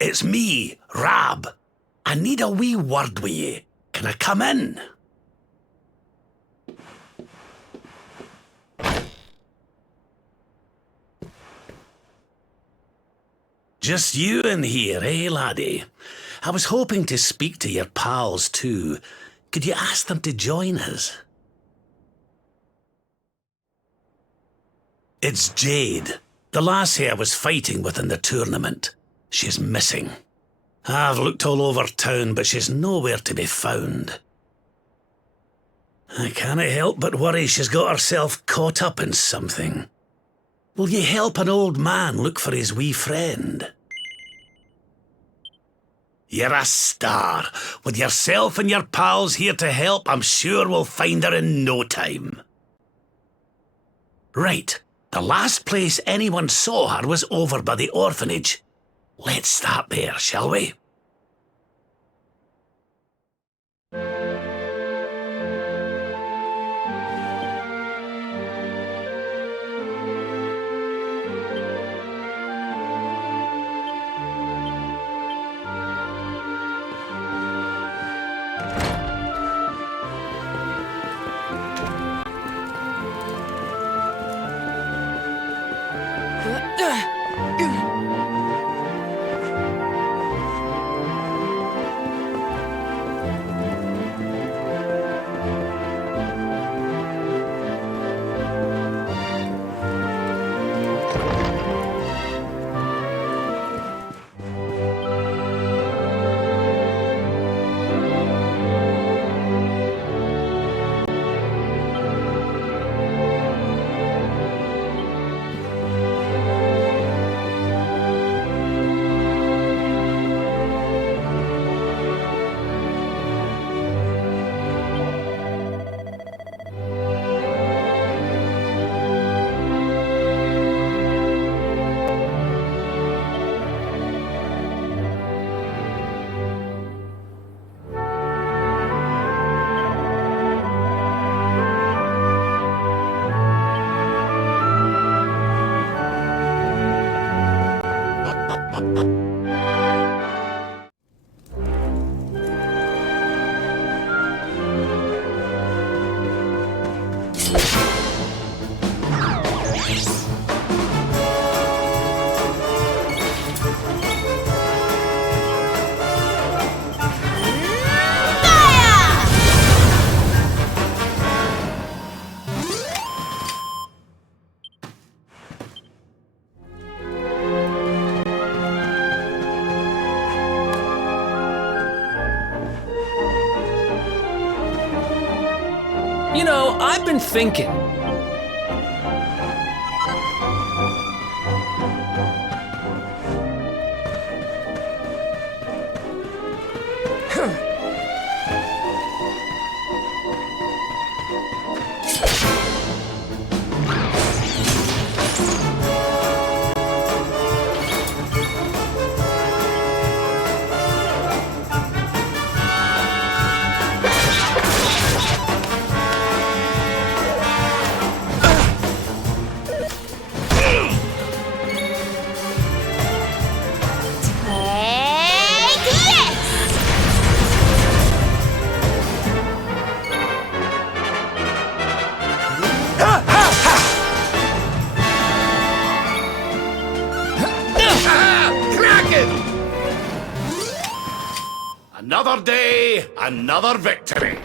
it's me, Rab. I need a wee word with you. Can I come in? Just you in here, eh, laddie? I was hoping to speak to your pals too. Could you ask them to join us? It's Jade, the lassie I was fighting with in the tournament. She's missing. I've looked all over town, but she's nowhere to be found. I can't help but worry she's got herself caught up in something. Will you help an old man look for his wee friend? You're a star. With yourself and your pals here to help, I'm sure we'll find her in no time. Right. The last place anyone saw her was over by the orphanage. Let's start there, shall we? You know, I've been thinking. Another day, another victory.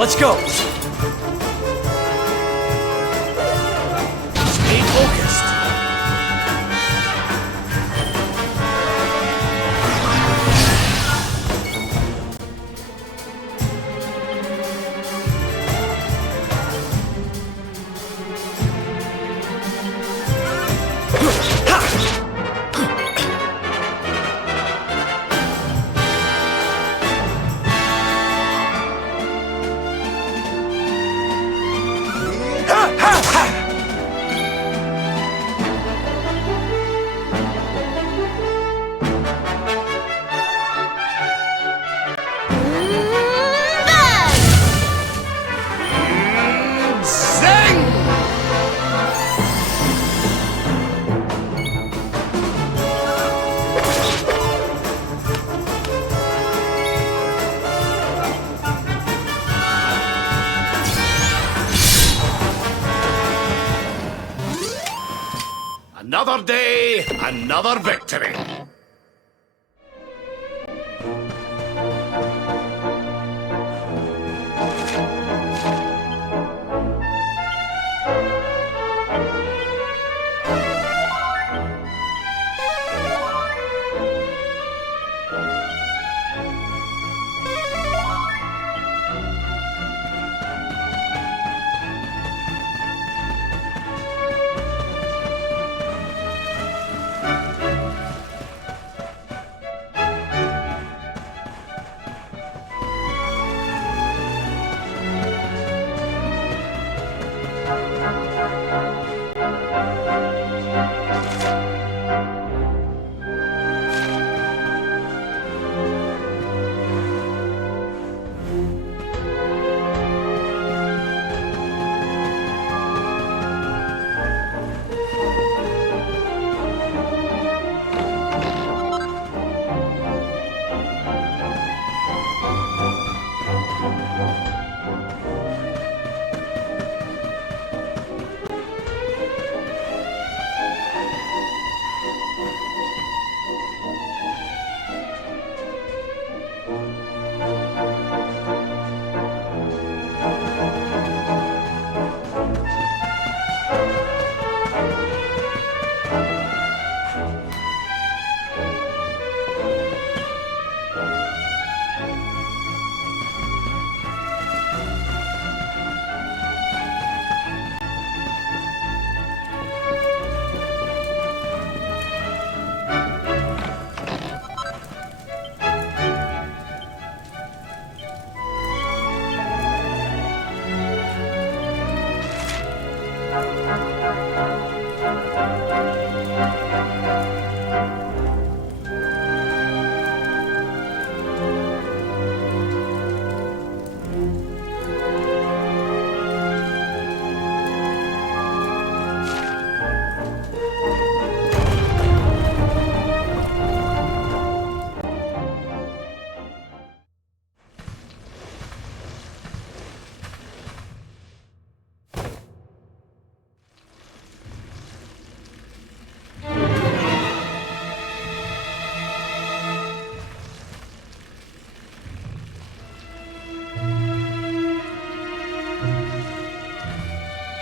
Let's go! Stay focused. Another day, another victory.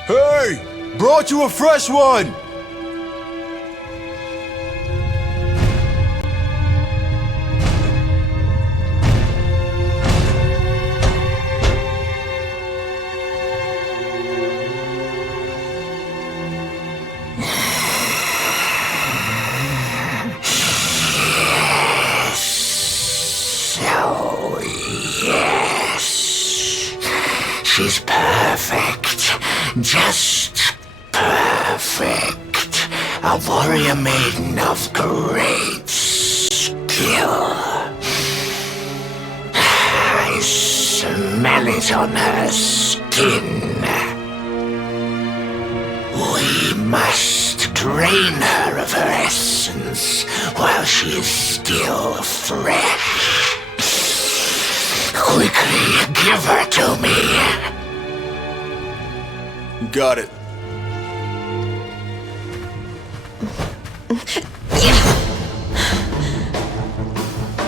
Hey! Brought you a fresh one! She's perfect. Just perfect. A warrior maiden of great skill. I smell it on her skin. We must drain her of her essence while she is still fresh. Quickly, give her to me. Got it.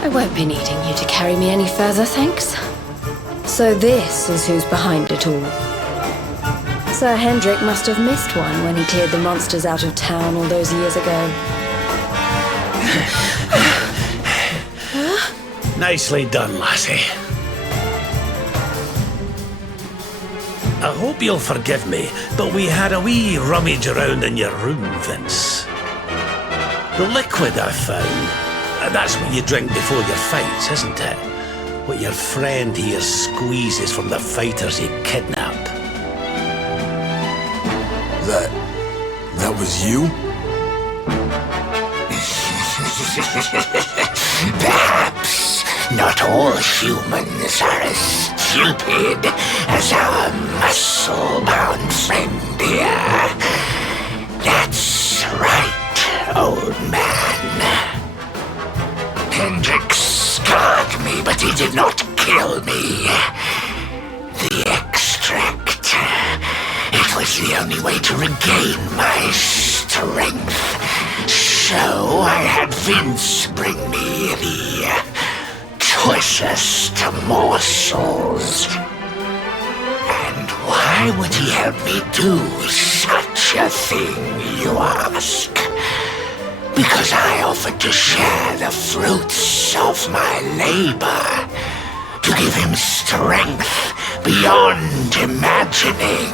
I won't be needing you to carry me any further, thanks. So this is who's behind it all. Sir Hendrik must have missed one when he cleared the monsters out of town all those years ago. Nicely done, lassie. I hope you'll forgive me, but we had a wee rummage around in your room, Vince. The liquid I found, that's what you drink before your fights, isn't it? What your friend here squeezes from the fighters he kidnapped. That was you? Perhaps not all humans are as stupid as our muscle-bound friend here. That's right, old man. Hendrik scarred me, but he did not kill me. The extract. It was the only way to regain my strength. So I had Vince bring me the choicest morsels. And why would he help me do such a thing, you ask? Because I offered to share the fruits of my labor, to give him strength beyond imagining.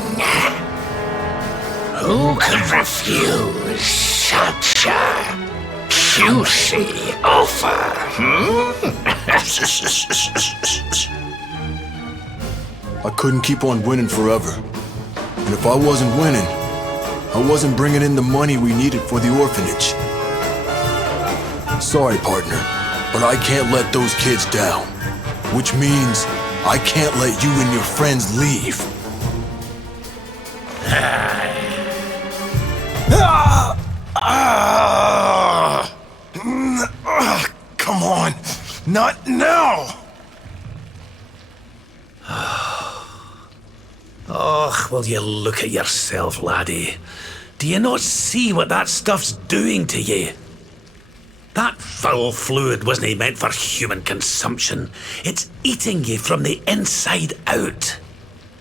Who could refuse such a juicy offer? I couldn't keep on winning forever. And if I wasn't winning, I wasn't bringing in the money we needed for the orphanage. Sorry, partner, but I can't let those kids down. Which means I can't let you and your friends leave. Come on, not now! Oh, will you look at yourself, laddie? Do you not see what that stuff's doing to you? That foul fluid wasn't meant for human consumption. It's eating you from the inside out.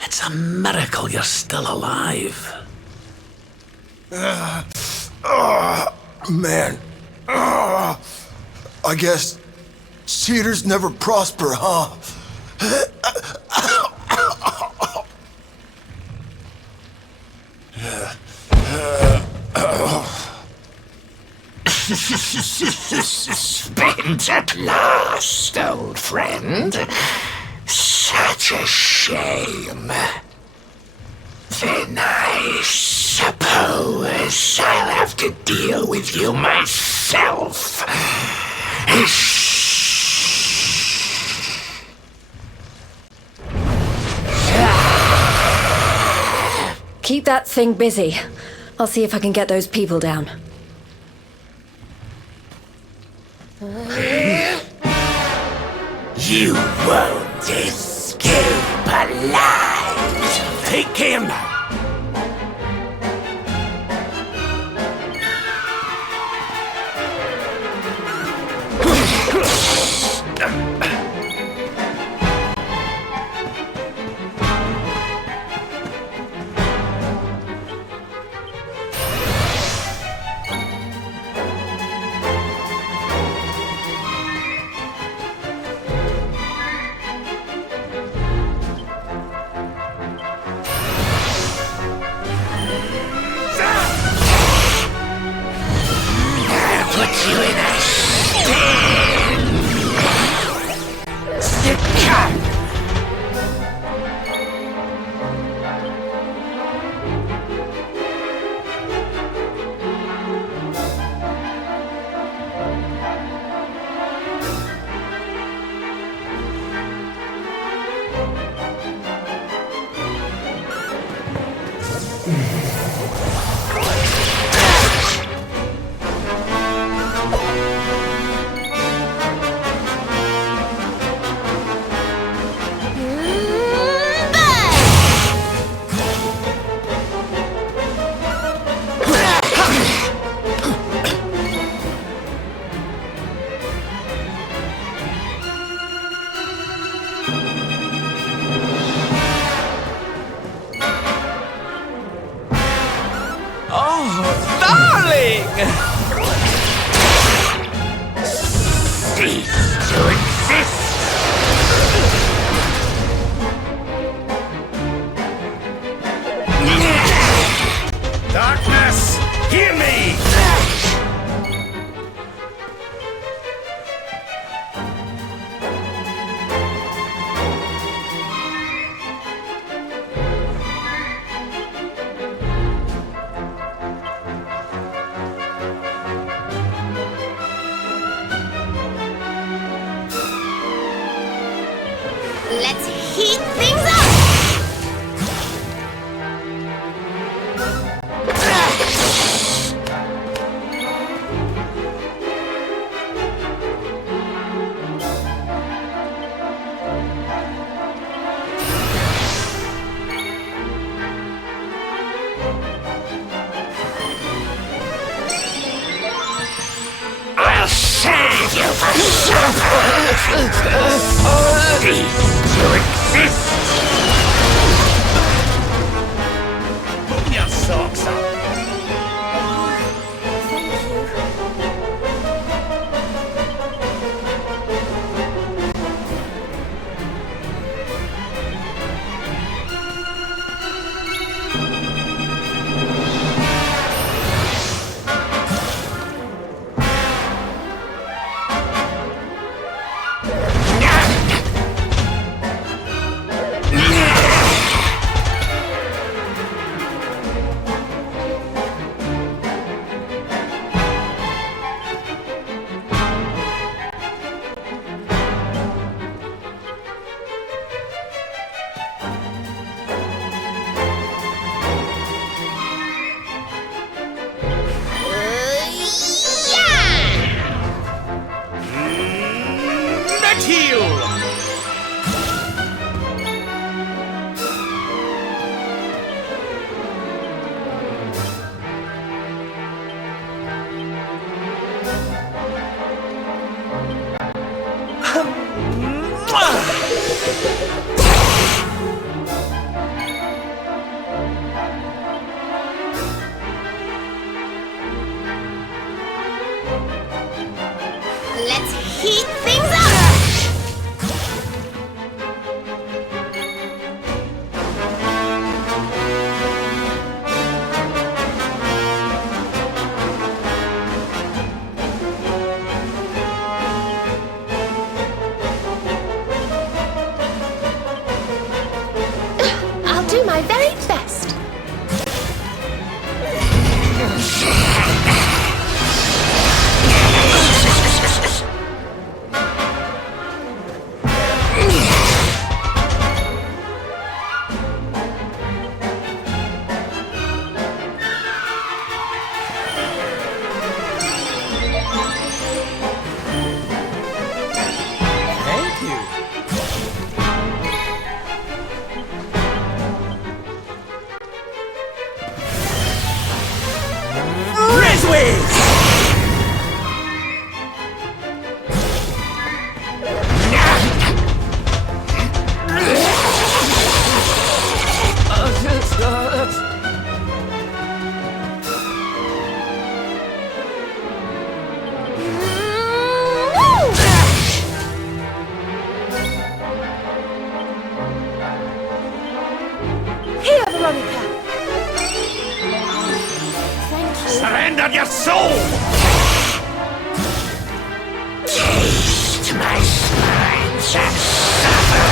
It's a miracle you're still alive. Man. I guess cheaters never prosper, huh? Spent at last, old friend. Such a shame. Then I suppose I'll have to deal with you myself. Keep that thing busy. I'll see if I can get those people down. You won't escape alive. Take care now. amazing! Cease to exist! Darkness, hear me! Let's heat things up! I'll save you for cease to exist! Put your socks up. Let's heat things up! I'll do my very best. Thank you. Here, Veronica. Thank you. Surrender your soul! Taste my spines and suffer!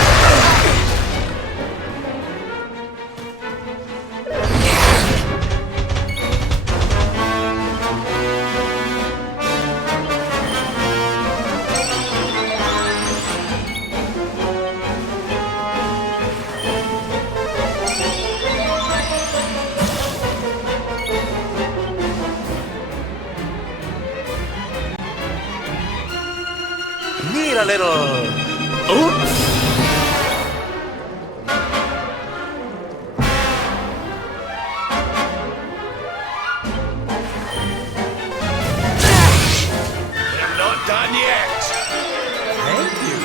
Need a little... Oops! We're not done yet! Thank you.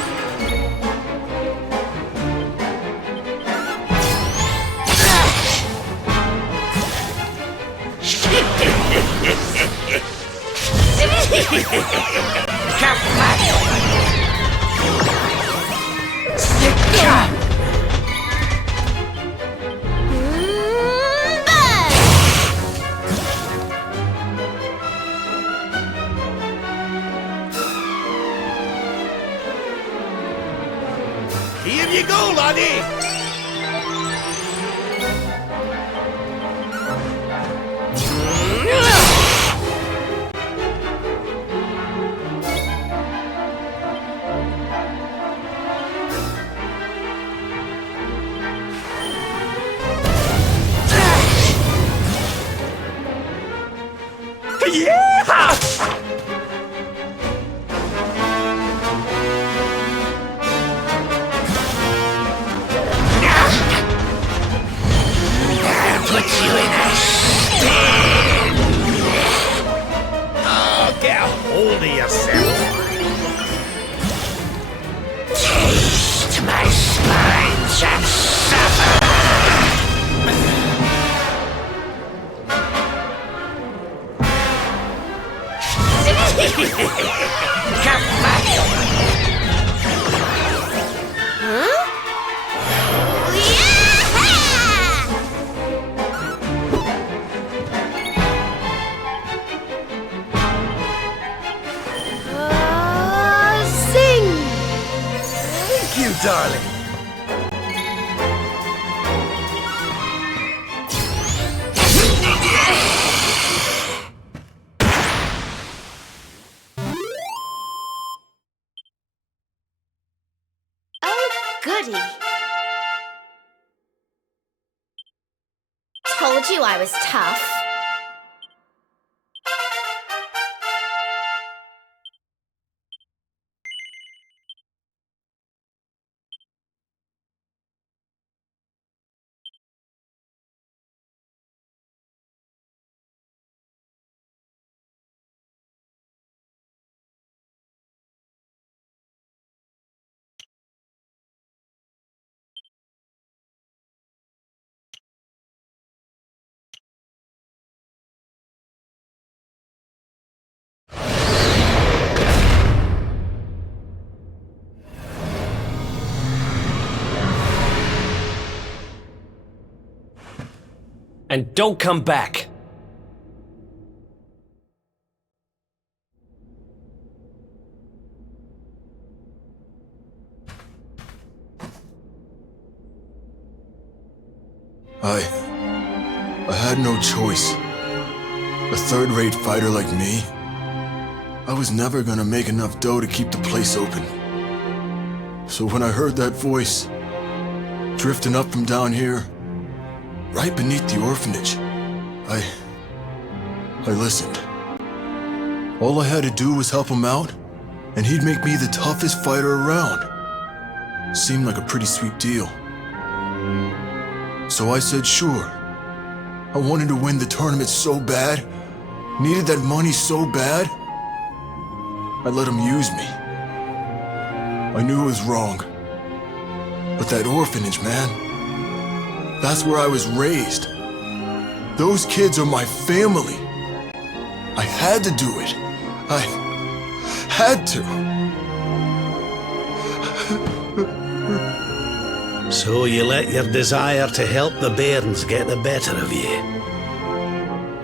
Here you go, laddie! Yeah! Put you in a spin. Oh, get a hold of yourself. Taste my spines and suffer. Sing! Thank you, darling. Oh, goody. Told you I was tough. And don't come back. I had no choice. A third-rate fighter like me, I was never gonna make enough dough to keep the place open. So when I heard that voice, drifting up from down here, right beneath the orphanage, I listened. All I had to do was help him out, and he'd make me the toughest fighter around. Seemed like a pretty sweet deal. So I said sure. I wanted to win the tournament so bad, needed that money so bad. I let him use me. I knew it was wrong. But that orphanage, man, that's where I was raised. Those kids are my family. I had to do it. I had to. So you let your desire to help the bairns get the better of you.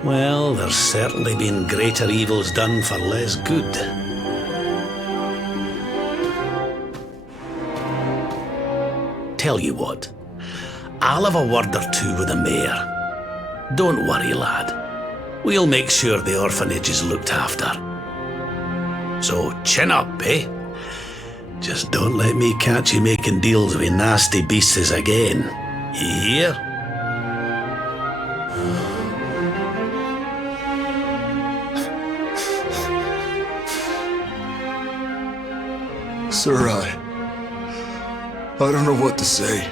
Well, there's certainly been greater evils done for less good. Tell you what, I'll have a word or two with the mayor. Don't worry, lad. We'll make sure the orphanage is looked after. So chin up, eh? Just don't let me catch you making deals with nasty beasts again. You hear? Sir, I don't know what to say.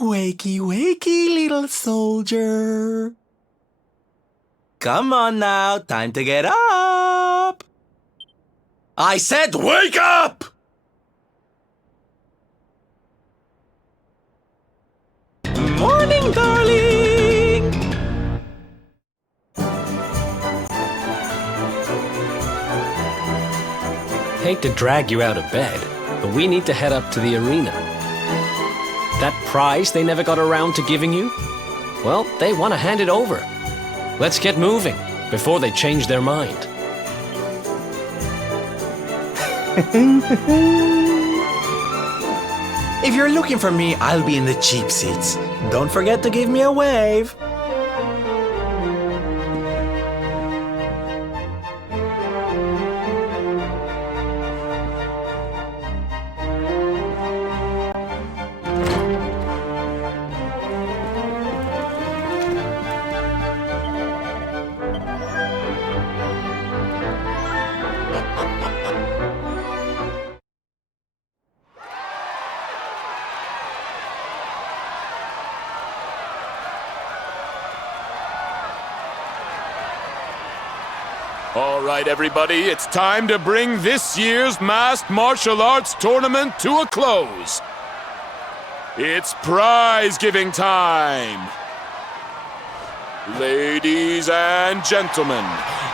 Wakey, wakey, little soldier. Come on now, time to get up. I said wake up! Morning, darling! Hate to drag you out of bed, but we need to head up to the arena. That prize they never got around to giving you? Well, they want to hand it over. Let's get moving before they change their mind. If you're looking for me, I'll be in the cheap seats. Don't forget to give me a wave. All right, everybody, it's time to bring this year's masked martial arts tournament to a close. It's prize-giving time. Ladies and gentlemen,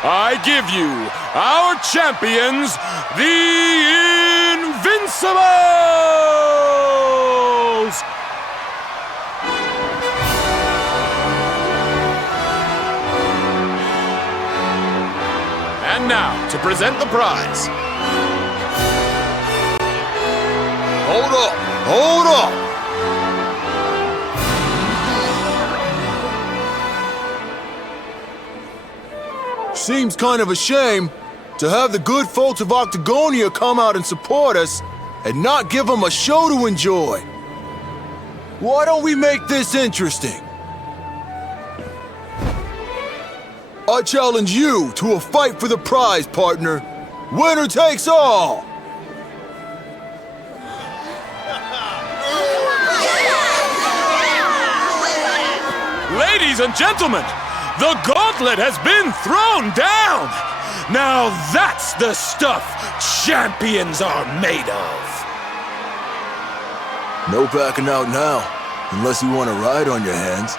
I give you our champions, the Invincibles! And now, to present the prize. Hold up! Hold up! Seems kind of a shame to have the good folks of Octagonia come out and support us and not give them a show to enjoy. Why don't we make this interesting? I challenge you to a fight for the prize, partner. Winner takes all! Ladies and gentlemen, the gauntlet has been thrown down! Now that's the stuff champions are made of! No backing out now, unless you want to ride on your hands.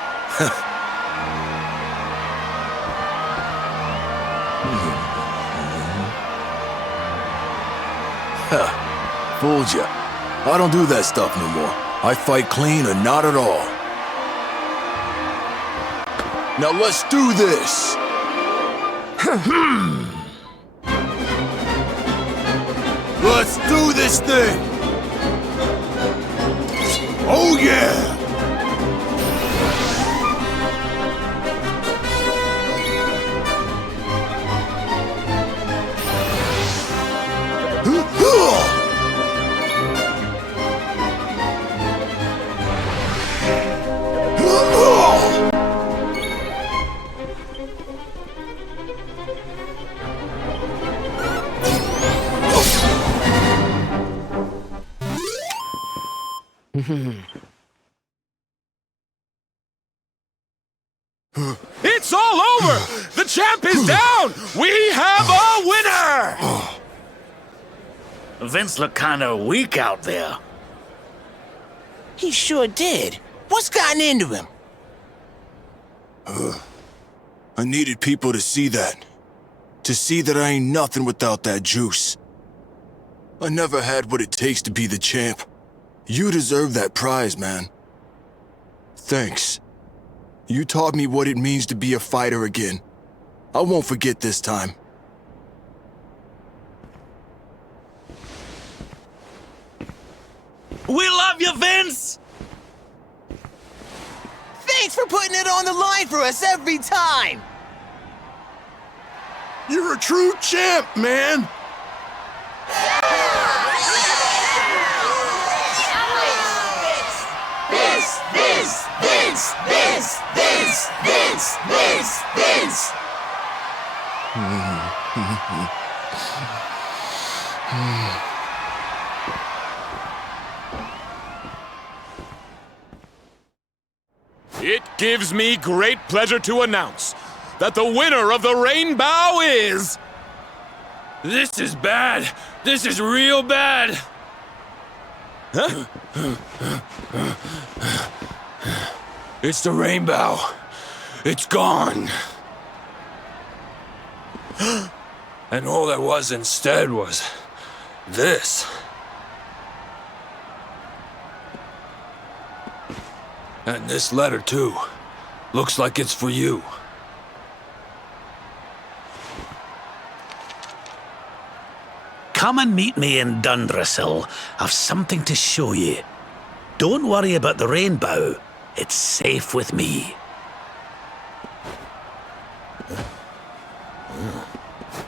Fooled ya. I don't do that stuff no more. I fight clean or not at all. Now let's do this! Let's do this thing! Oh yeah! It's all over! The champ is down! We have a winner! Vince looked kinda weak out there. He sure did. What's gotten into him? I needed people to see that. To see that I ain't nothing without that juice. I never had what it takes to be the champ. You deserve that prize, man. Thanks. You taught me what it means to be a fighter again. I won't forget this time. We love you, Vince! Thanks for putting it on the line for us every time! You're a true champ, man! This! It gives me great pleasure to announce that the winner of the rainbow is... This is bad. This is real bad. Huh? It's the rainbow. It's gone. And all there was instead was this. And this letter, too. Looks like it's for you. Come and meet me in Dundrasil. I've something to show you. Don't worry about the rainbow. It's safe with me.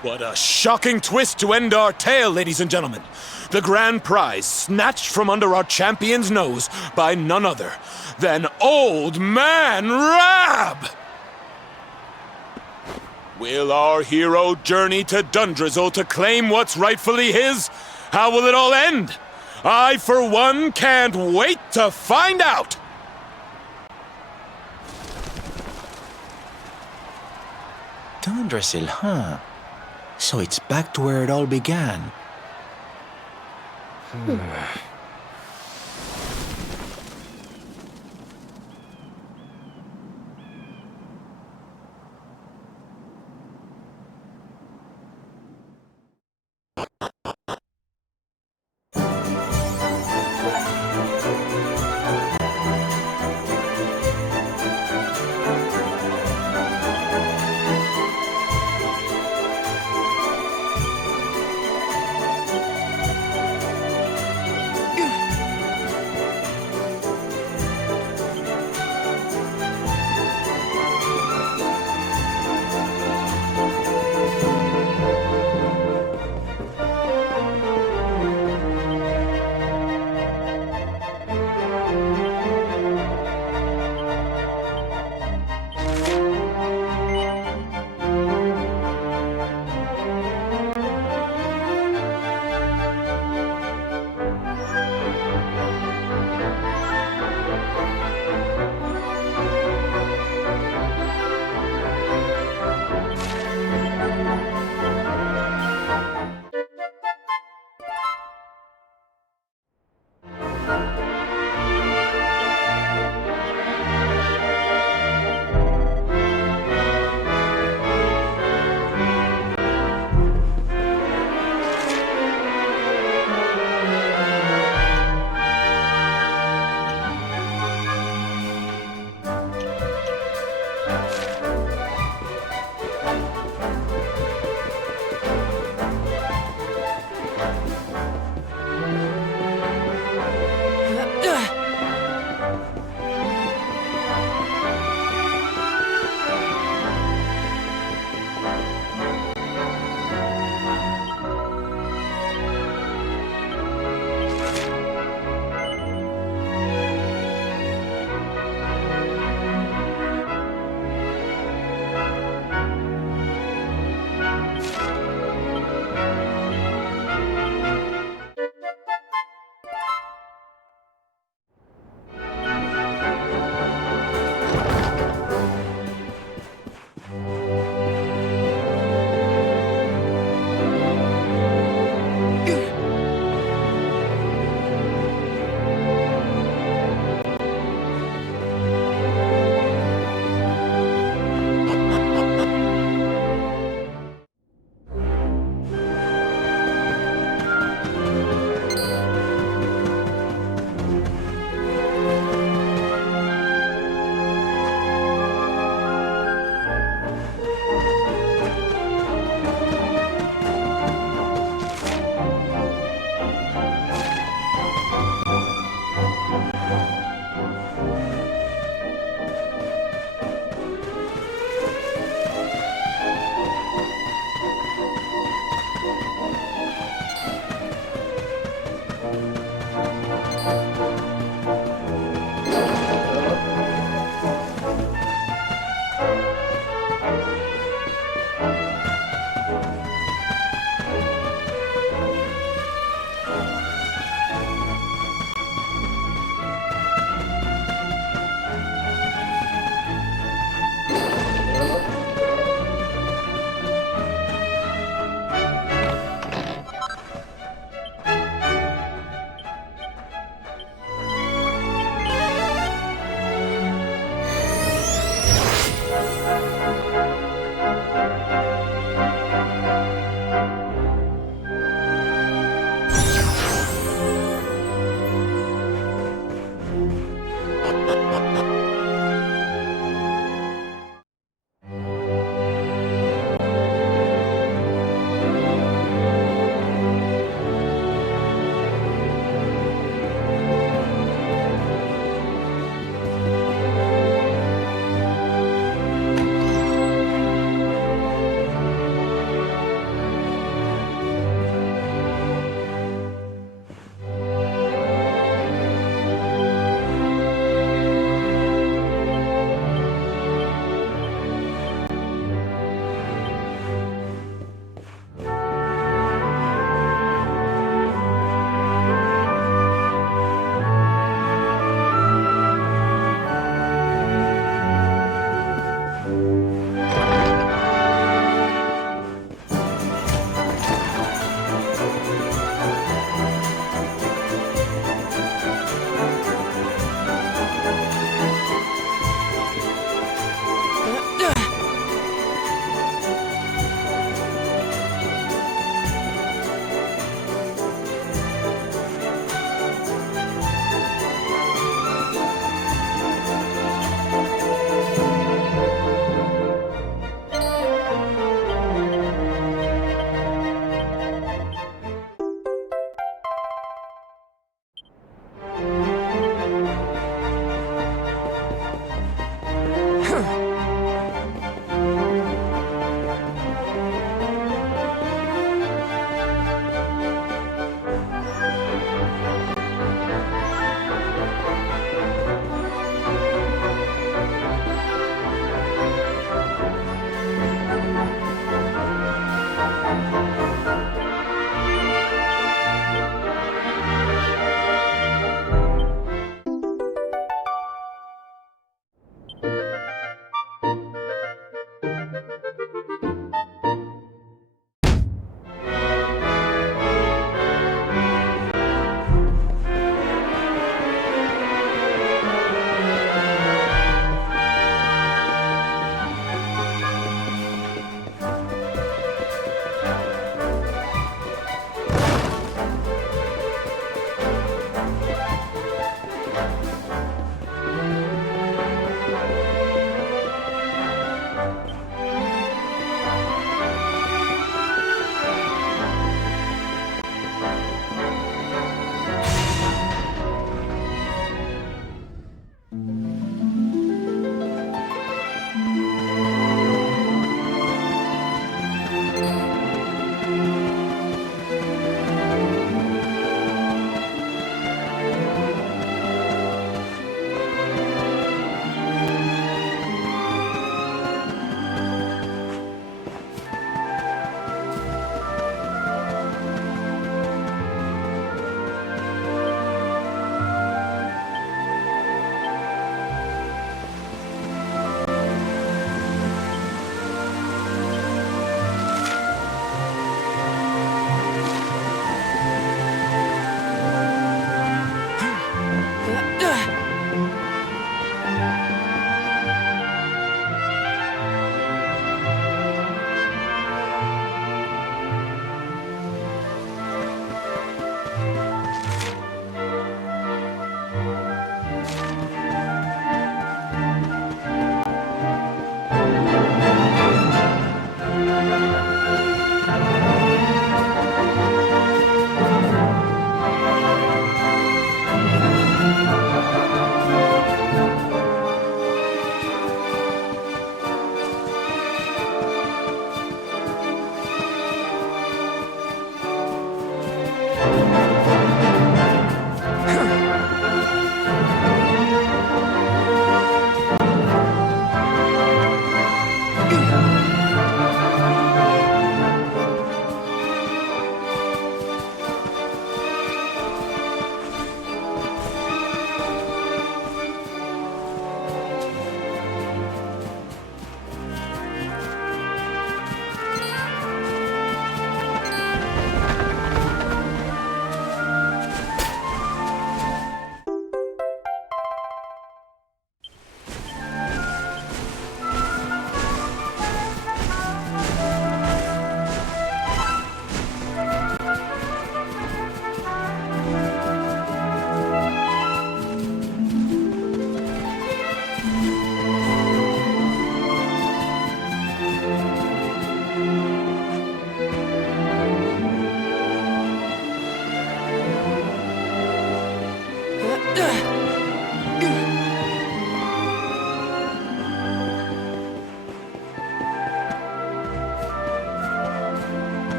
What a shocking twist to end our tale, ladies and gentlemen. The grand prize snatched from under our champion's nose by none other than Old Man Rab! Will our hero journey to Dundrasil to claim what's rightfully his? How will it all end? I, for one, can't wait to find out! Dundrasil, huh? So it's back to where it all began.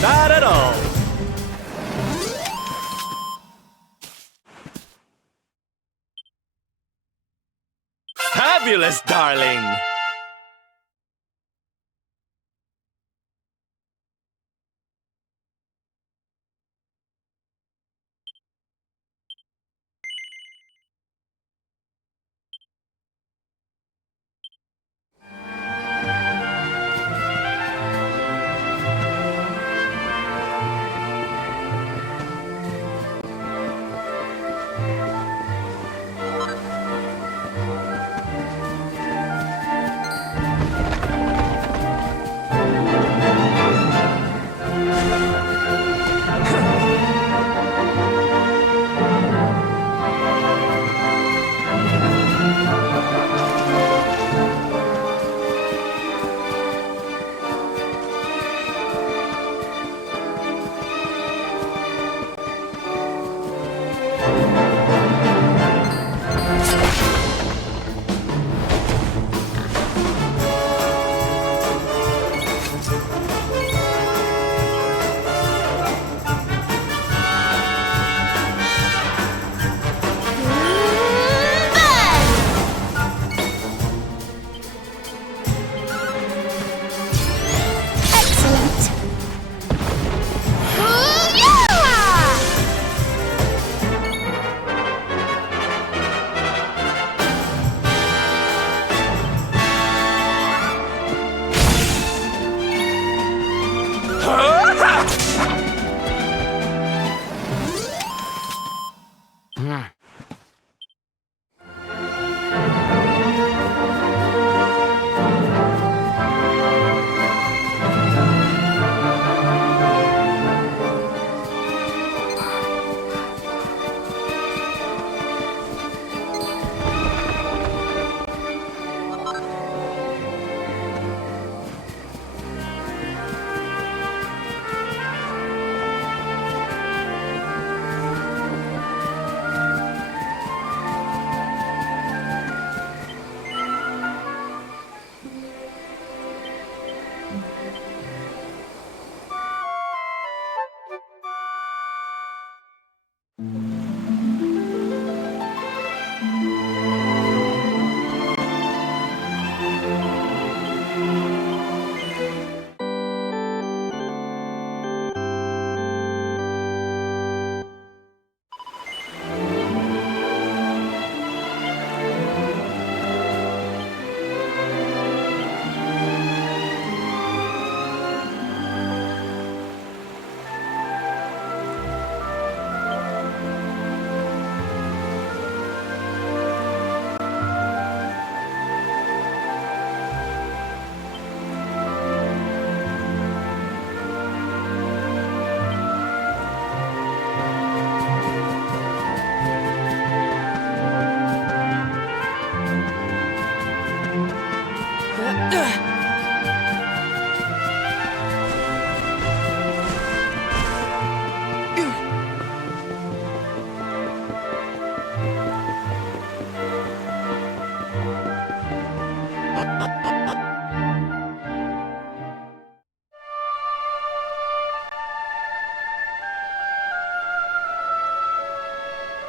Not at all. Fabulous, darling.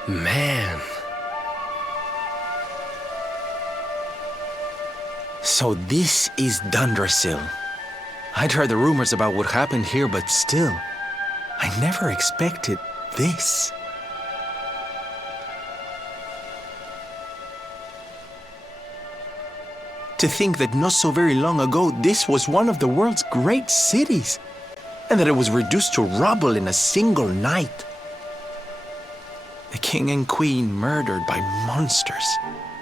Man. So this is Dundrasil. I'd heard the rumors about what happened here, but still, I never expected this. To think that not so very long ago, this was one of the world's great cities, and that it was reduced to rubble in a single night. The king and queen murdered by monsters.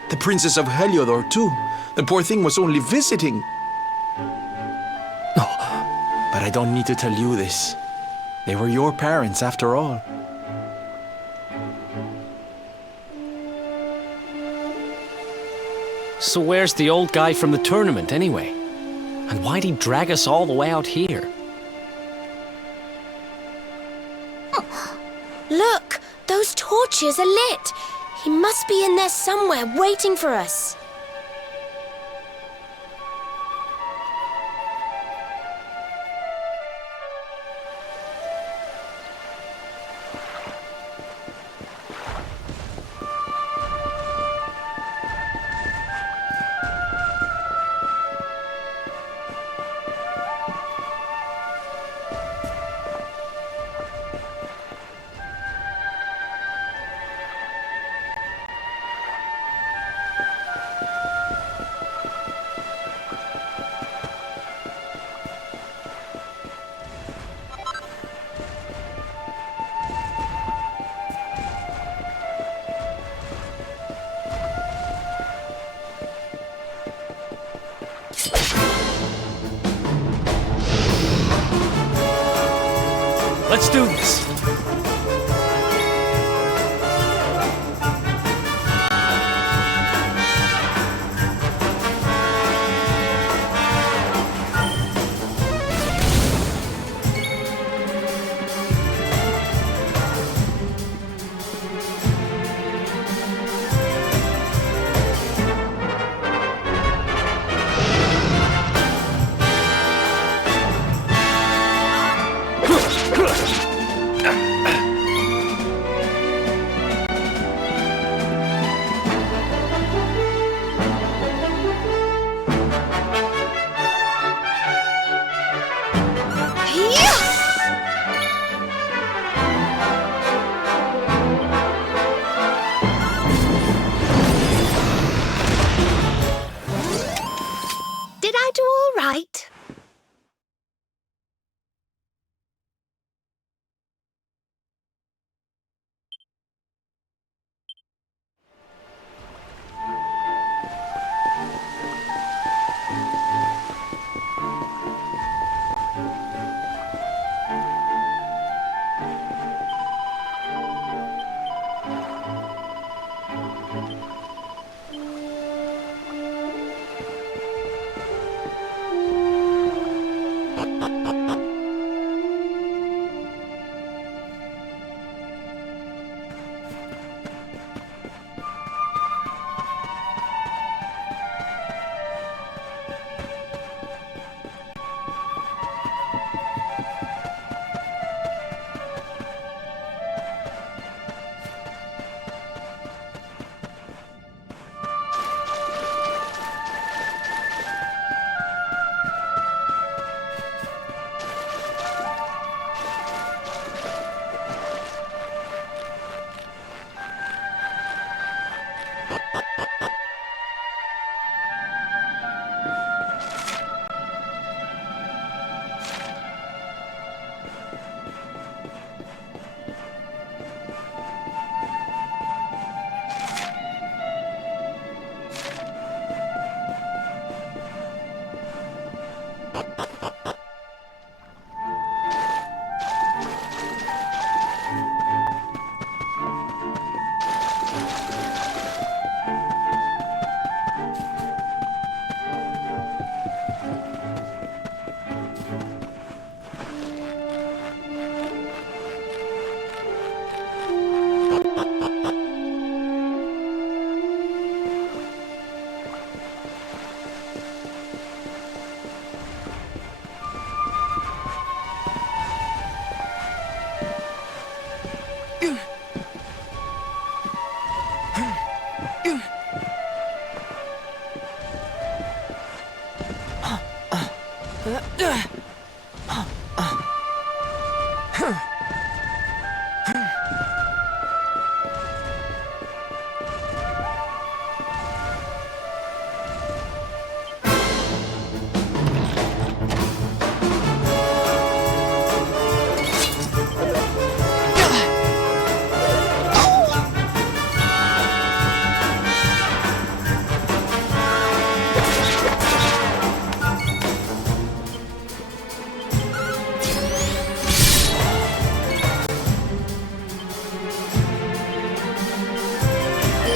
The princess of Heliodor, too. The poor thing was only visiting. Oh, but I don't need to tell you this. They were your parents, after all. So where's the old guy from the tournament, anyway? And why'd he drag us all the way out here? Look! Those torches are lit! He must be in there somewhere, waiting for us. Let's do this! Did I do all right?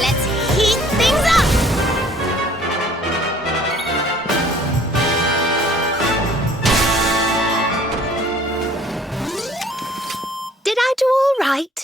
Let's heat things up! Did I do all right?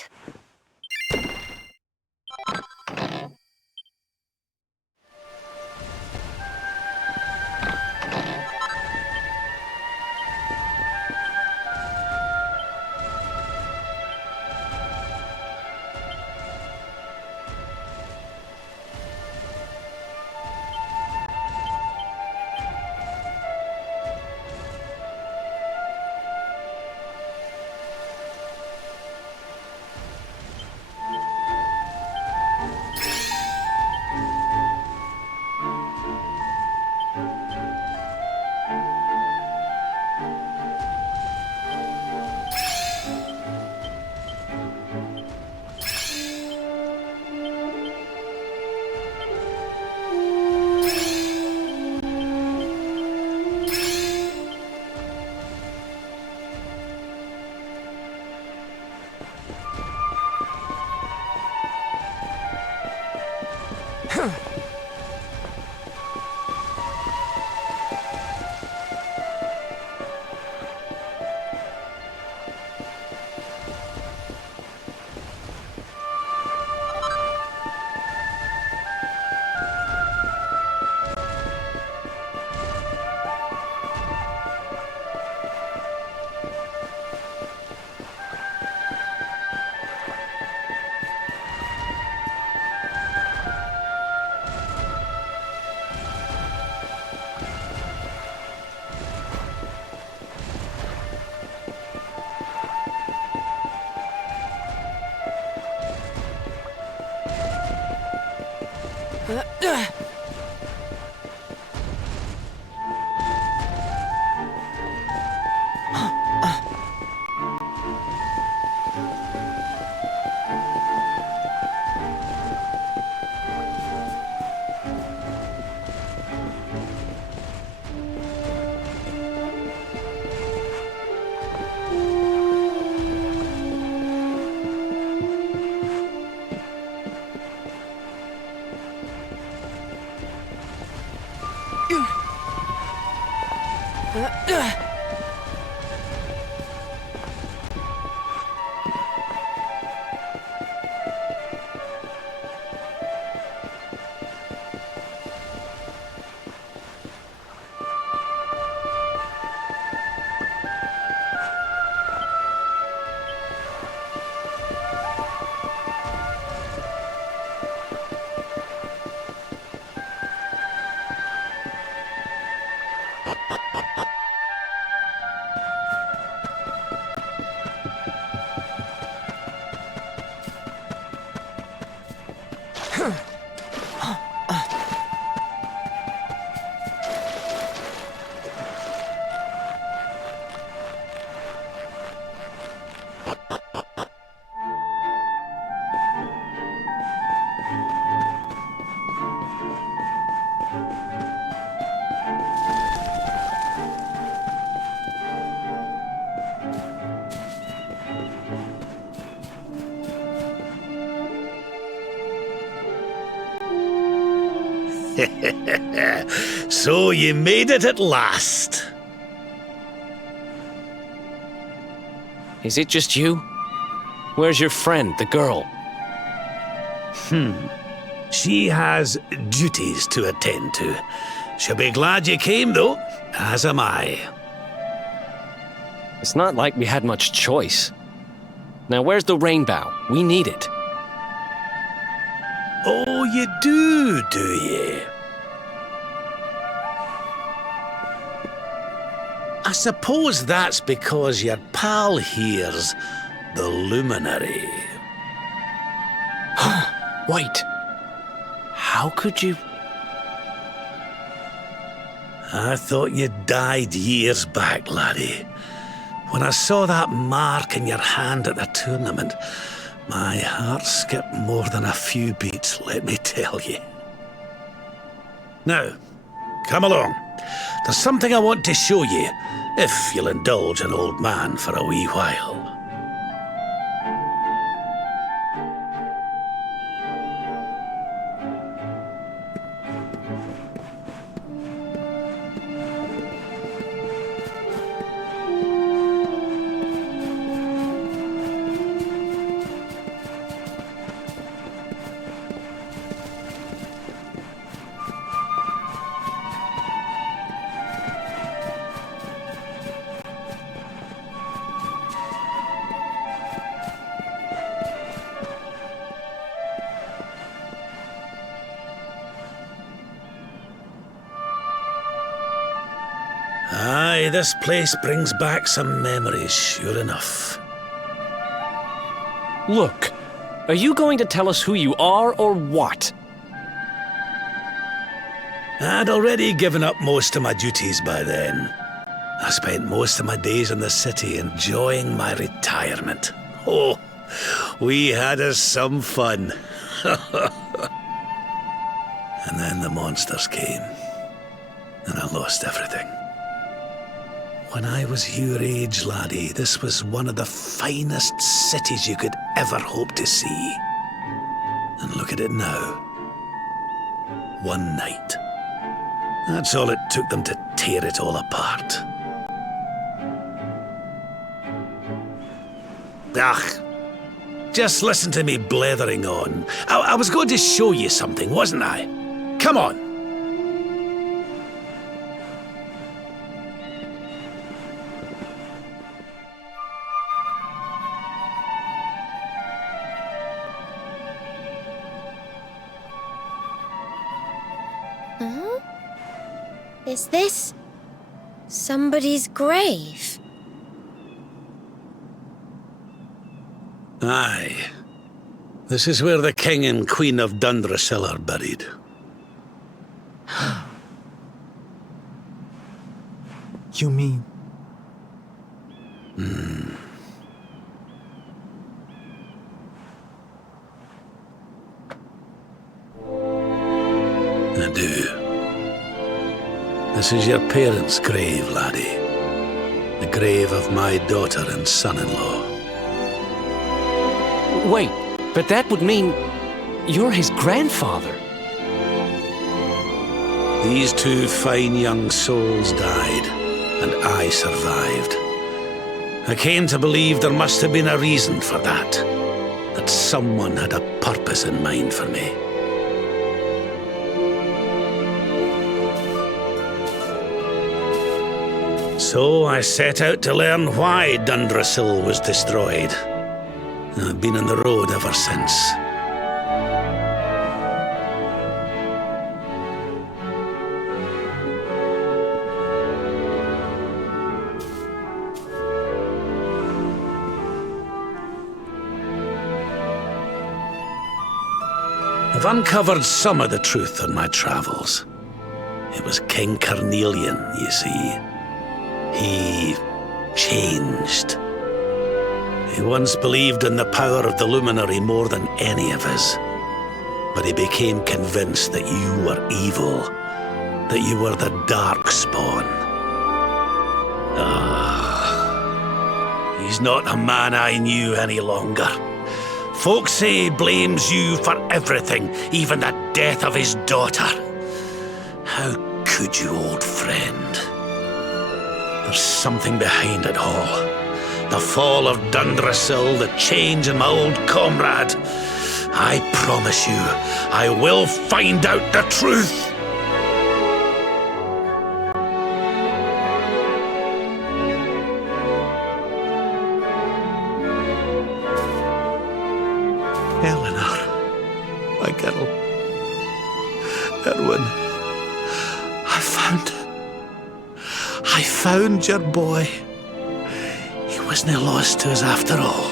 So you made it at last. Is it just you? Where's your friend, the girl? She has duties to attend to. She'll be glad you came, though, as am I. It's not like we had much choice. Now, where's the rainbow? We need it. Oh, you do you? I suppose that's because your pal here's the luminary. Wait. How could you... I thought you died years back, laddie. When I saw that mark in your hand at the tournament, my heart skipped more than a few beats, let me tell you. Now, come along. There's something I want to show you, if you'll indulge an old man for a wee while. Aye, this place brings back some memories, sure enough. Look, are you going to tell us who you are or what? I'd already given up most of my duties by then. I spent most of my days in the city enjoying my retirement. Oh, we had us some fun. And then the monsters came, and I lost everything. When I was your age, laddie, this was one of the finest cities you could ever hope to see. And look at it now. One night. That's all it took them to tear it all apart. Ugh. Just listen to me blethering on. I was going to show you something, wasn't I? Come on. Is this somebody's grave? Aye. This is where the King and Queen of 𝐷𝐷𝐴𝐴𝐿 are buried. You mean? I do. This is your parents' grave, laddie. The grave of my daughter and son-in-law. Wait, but that would mean you're his grandfather. These two fine young souls died, and I survived. I came to believe there must have been a reason for that. That someone had a purpose in mind for me. So I set out to learn why 𝐷𝐷𝐴𝐴𝐿 was destroyed. I've been on the road ever since. I've uncovered some of the truth on my travels. It was King Carnelian, you see. He changed. He once believed in the power of the luminary more than any of us. But he became convinced that you were evil, that you were the Darkspawn. He's not a man I knew any longer. Folks say he blames you for everything, even the death of his daughter. How could you, old friend? There's something behind it all. The fall of 𝐷𝐷𝐴𝐿, the change in my old comrade. I promise you, I will find out the truth. Eleanor, my girl. Erwin, I found I found your boy. He wasn't lost to us after all.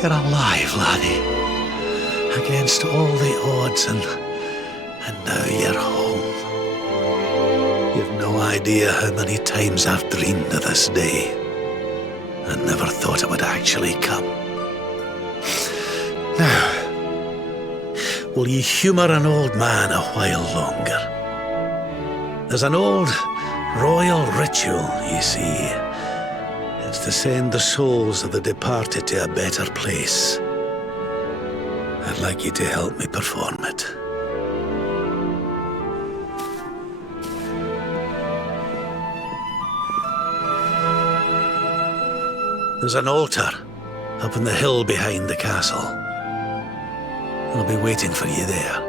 You're alive, laddie. Against all the odds, and now you're home. You've no idea how many times I've dreamed of this day. I never thought it would actually come. Now, will you humour an old man a while longer? There's an old royal ritual, you see. It's to send the souls of the departed to a better place. I'd like you to help me perform it. There's an altar up on the hill behind the castle. I'll be waiting for you there.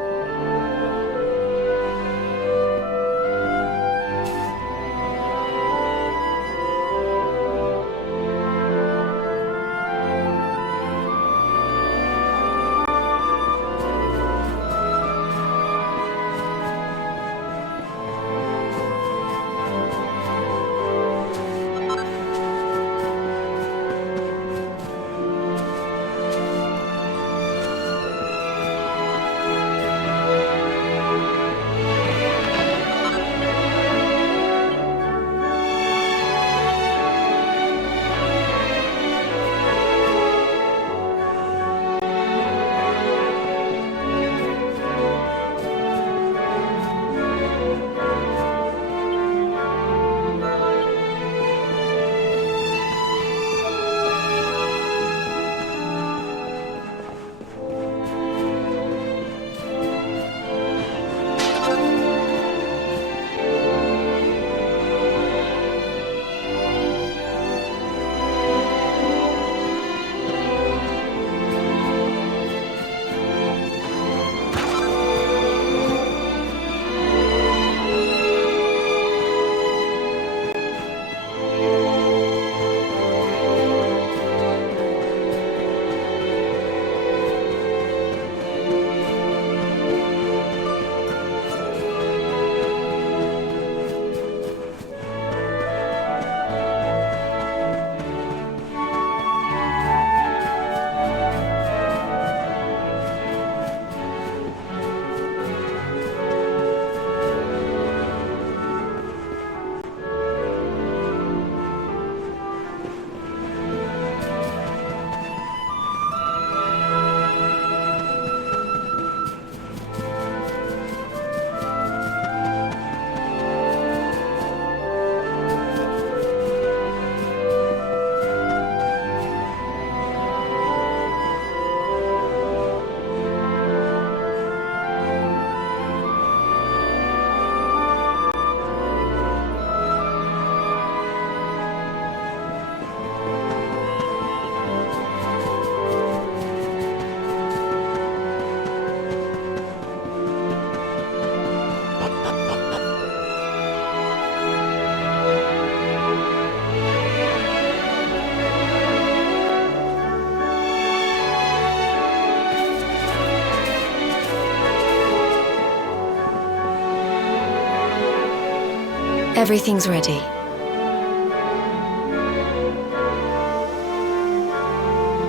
Everything's ready.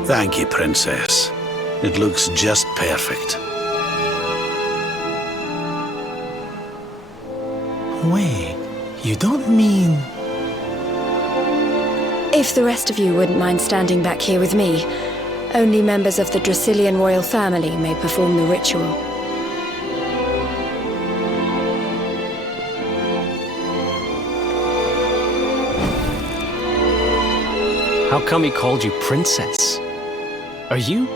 Thank you, Princess. It looks just perfect. Wait, you don't mean... If the rest of you wouldn't mind standing back here with me, only members of the Dracilian royal family may perform the ritual. How come he called you Princess? Are you?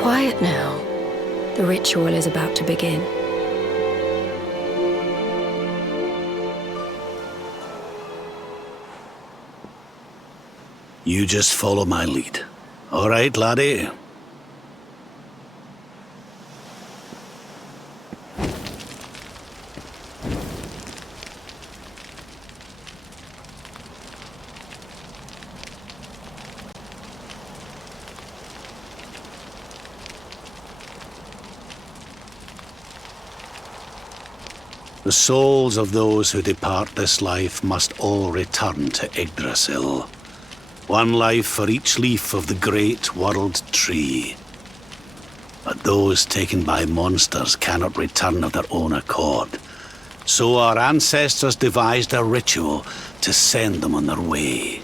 Quiet now. The ritual is about to begin. You just follow my lead. All right, laddie? The souls of those who depart this life must all return to Yggdrasil. One life for each leaf of the great world tree. But those taken by monsters cannot return of their own accord. So our ancestors devised a ritual to send them on their way.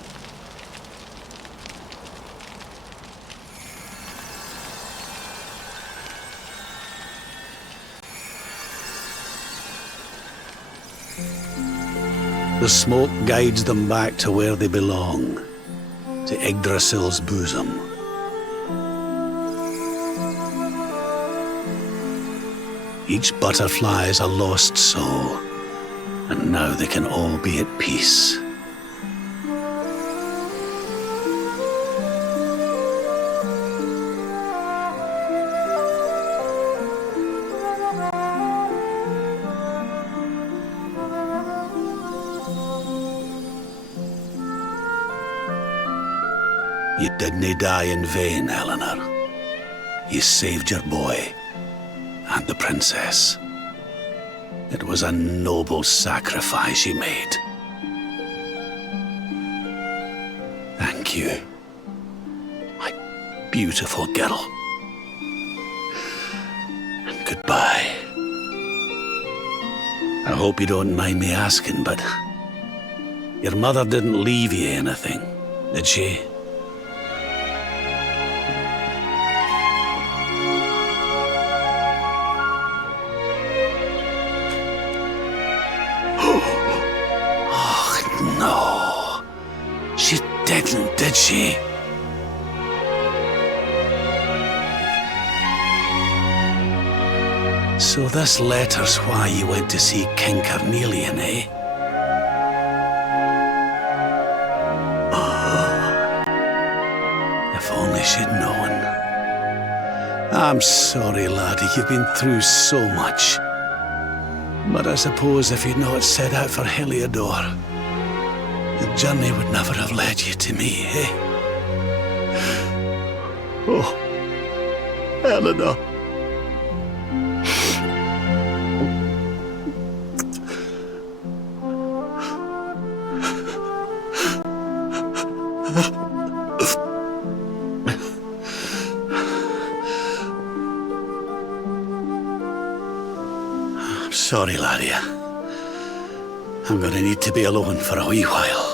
The smoke guides them back to where they belong, to Yggdrasil's bosom. Each butterfly is a lost soul, and now they can all be at peace. You didn't die in vain, Eleanor. You saved your boy and the princess. It was a noble sacrifice you made. Thank you, my beautiful girl. And goodbye. I hope you don't mind me asking, but your mother didn't leave you anything, did she? Did she? So this letter's why you went to see King Carnelian, eh? Oh, if only she'd known. I'm sorry, laddie, you've been through so much. But I suppose if you'd not set out for Heliodor, the journey would never have led you to me, eh? Oh, Eleanor. I'm sorry, laddie. I'm gonna need to be alone for a wee while.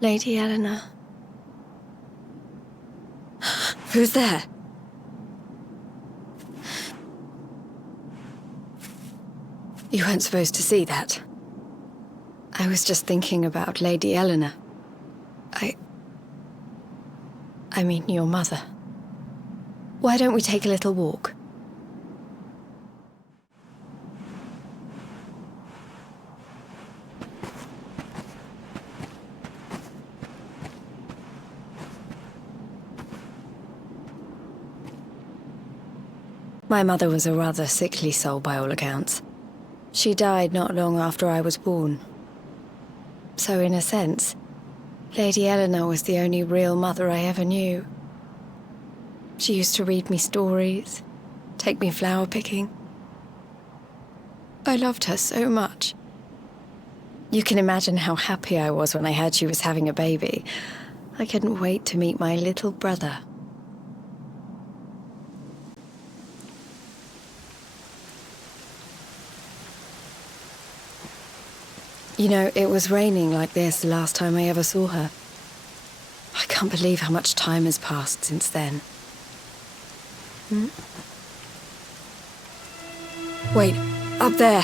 Lady Eleanor. Who's there? You weren't supposed to see that. I was just thinking about Lady Eleanor. I mean, your mother. Why don't we take a little walk? My mother was a rather sickly soul by all accounts. She died not long after I was born. So in a sense, Lady Eleanor was the only real mother I ever knew. She used to read me stories, take me flower picking. I loved her so much. You can imagine how happy I was when I heard she was having a baby. I couldn't wait to meet my little brother. You know, it was raining like this the last time I ever saw her. I can't believe how much time has passed since then. Wait, up there.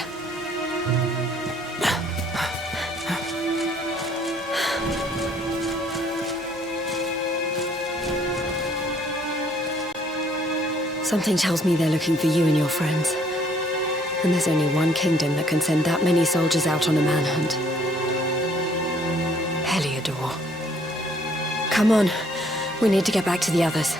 Something tells me they're looking for you and your friends. And there's only one kingdom that can send that many soldiers out on a manhunt. Heliodor. Come on, we need to get back to the others.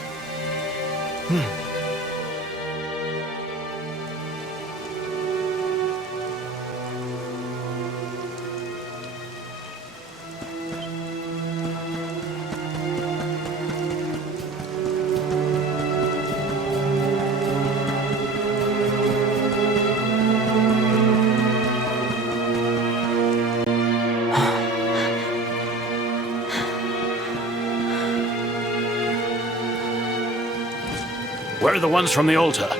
Where are the ones from the altar?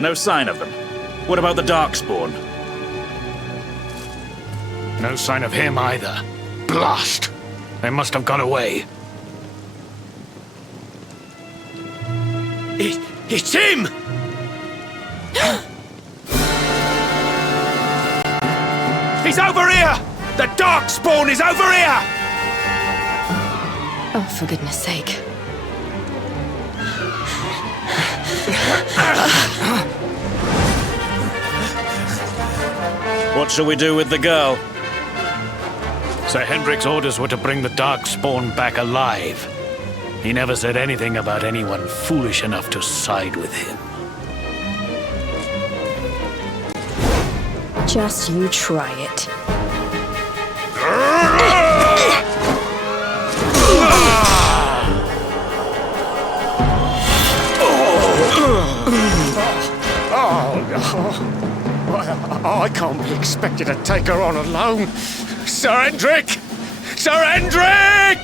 No sign of them. What about the Darkspawn? No sign of him either. Blast! They must have gone away. It's him! He's over here! The Darkspawn is over here! Oh, for goodness sake. What shall we do with the girl? Sir Hendrik's orders were to bring the Darkspawn back alive. He never said anything about anyone foolish enough to side with him. Just you try it. I can't be expected to take her on alone. Sir Hendrik! Sir Hendrik!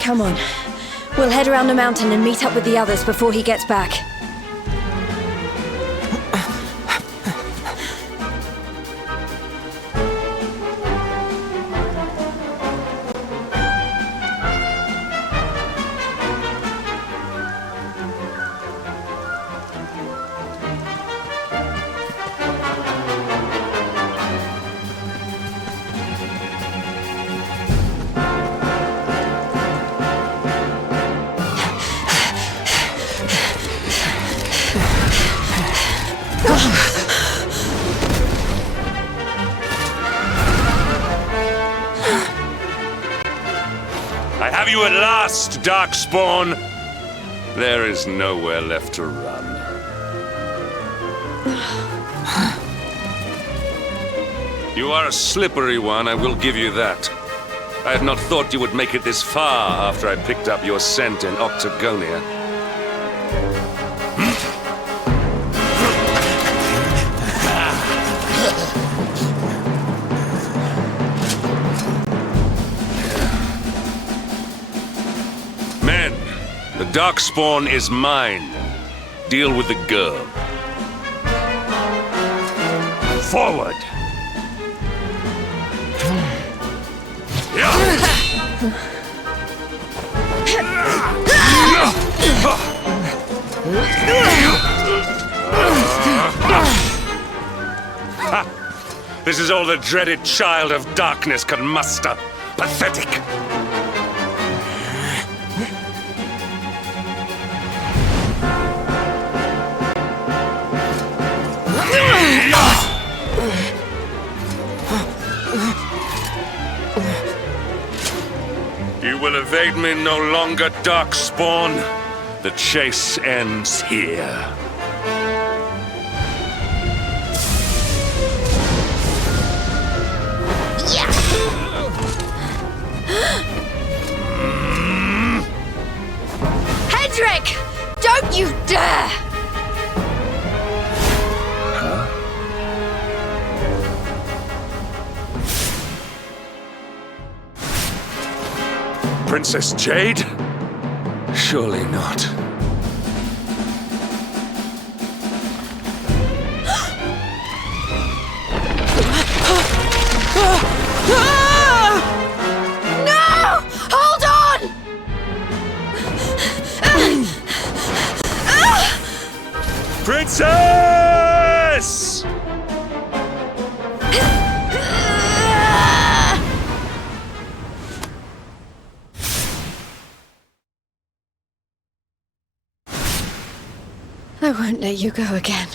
Come on. We'll head around the mountain and meet up with the others before he gets back. I have you at last, Darkspawn. There is nowhere left to run. You are a slippery one, I will give you that. I had not thought you would make it this far after I picked up your scent in Octagonia. Men, the Darkspawn is mine. Deal with the girl. Forward! This is all the dreaded child of darkness can muster. Pathetic! evade me no longer, Darkspawn. The chase ends here. Hendrik! Don't you dare! Princess Jade? Surely not. No! Hold on! Princess! I won't let you go again.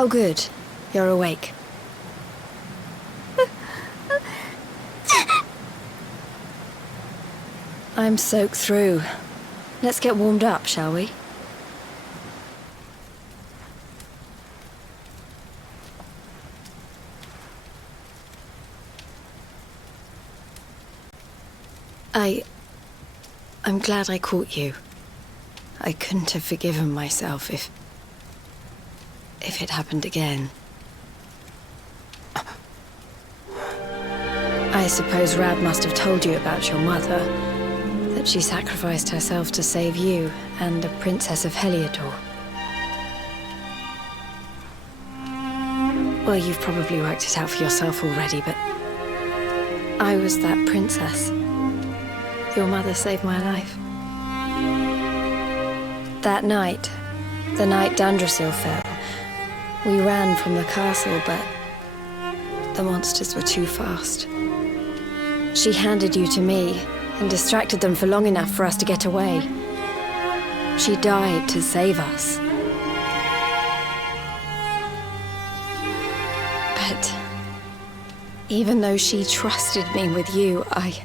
Oh, good. You're awake. I'm soaked through. Let's get warmed up, shall we? I'm glad I caught you. I couldn't have forgiven myself if it happened again. I suppose Rab must have told you about your mother, that she sacrificed herself to save you and the Princess of Heliodor. Well, you've probably worked it out for yourself already, but I was that princess. Your mother saved my life. That night, the night Dundrasil fell, we ran from the castle, but the monsters were too fast. She handed you to me and distracted them for long enough for us to get away. She died to save us. But even though she trusted me with you, I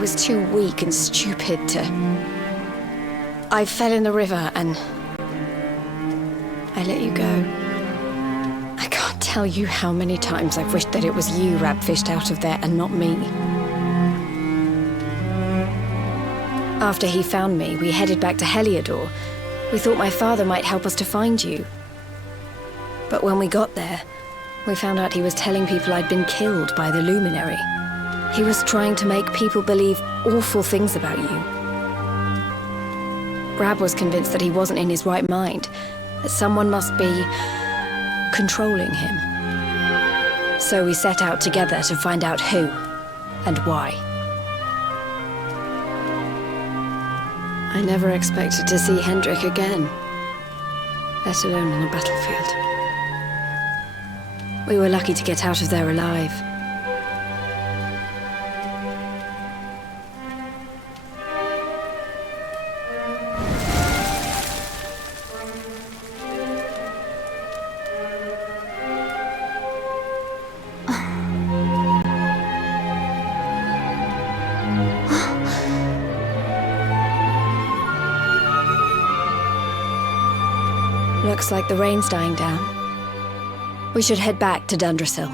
was too weak and stupid to... I fell in the river and I let you go. I can't tell you how many times I've wished that it was you Rab fished out of there and not me. After he found me, we headed back to Heliodor. We thought my father might help us to find you. But when we got there, we found out he was telling people I'd been killed by the Luminary. He was trying to make people believe awful things about you. Rab was convinced that he wasn't in his right mind, that someone must be controlling him. So we set out together to find out who and why. I never expected to see Hendrik again, let alone on a battlefield. We were lucky to get out of there alive. Looks like the rain's dying down. We should head back to Dundrasil.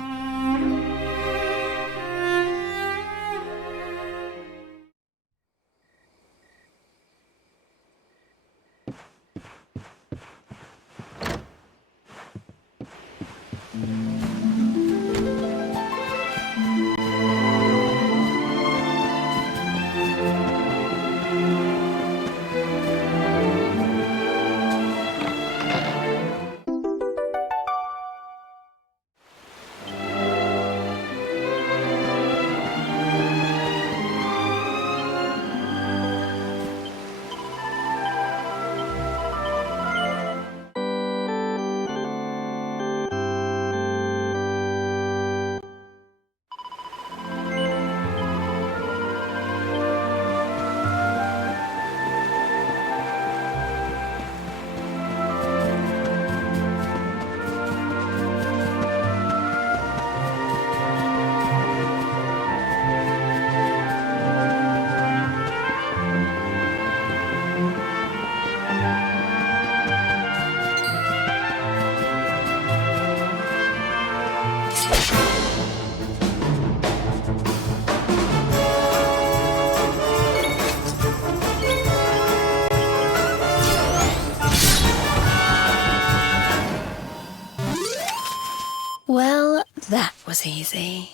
Well, that was easy.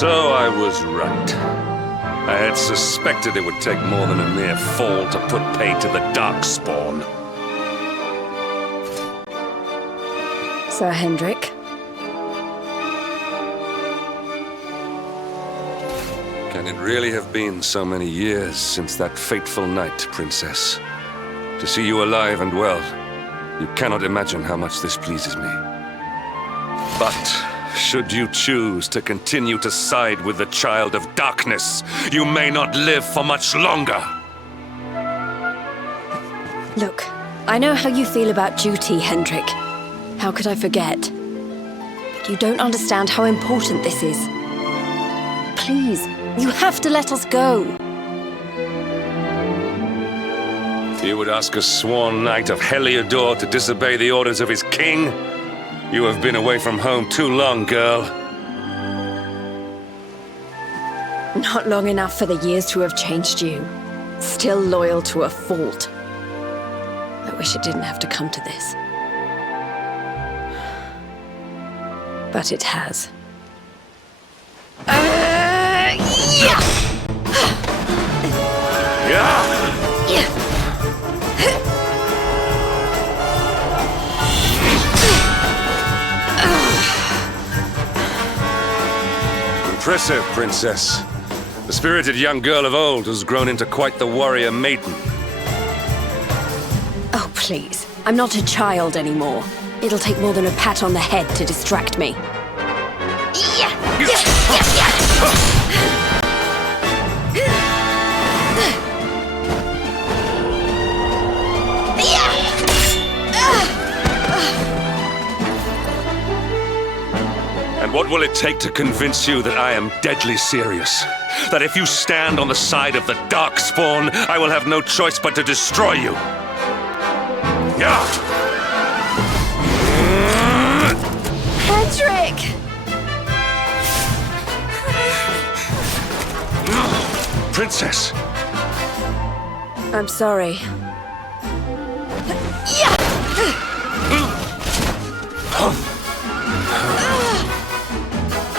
So I was right. I had suspected it would take more than a mere fall to put pay to the Darkspawn. Sir Hendrik? Can it really have been so many years since that fateful night, Princess? To see you alive and well, you cannot imagine how much this pleases me. But should you choose to continue to side with the Child of Darkness, you may not live for much longer. Look, I know how you feel about duty, Hendrik. How could I forget? But you don't understand how important this is. Please, you have to let us go. You would ask a sworn knight of Heliodor to disobey the orders of his king? You have been away from home too long, girl. Not long enough for the years to have changed you. Still loyal to a fault. I wish it didn't have to come to this. But it has. Yeah! Impressive, Princess. The spirited young girl of old has grown into quite the warrior maiden. Oh, please. I'm not a child anymore. It'll take more than a pat on the head to distract me. And what will it take to convince you that I am deadly serious? That if you stand on the side of the Darkspawn, I will have no choice but to destroy you? Yeah! Hendrik! Princess! I'm sorry.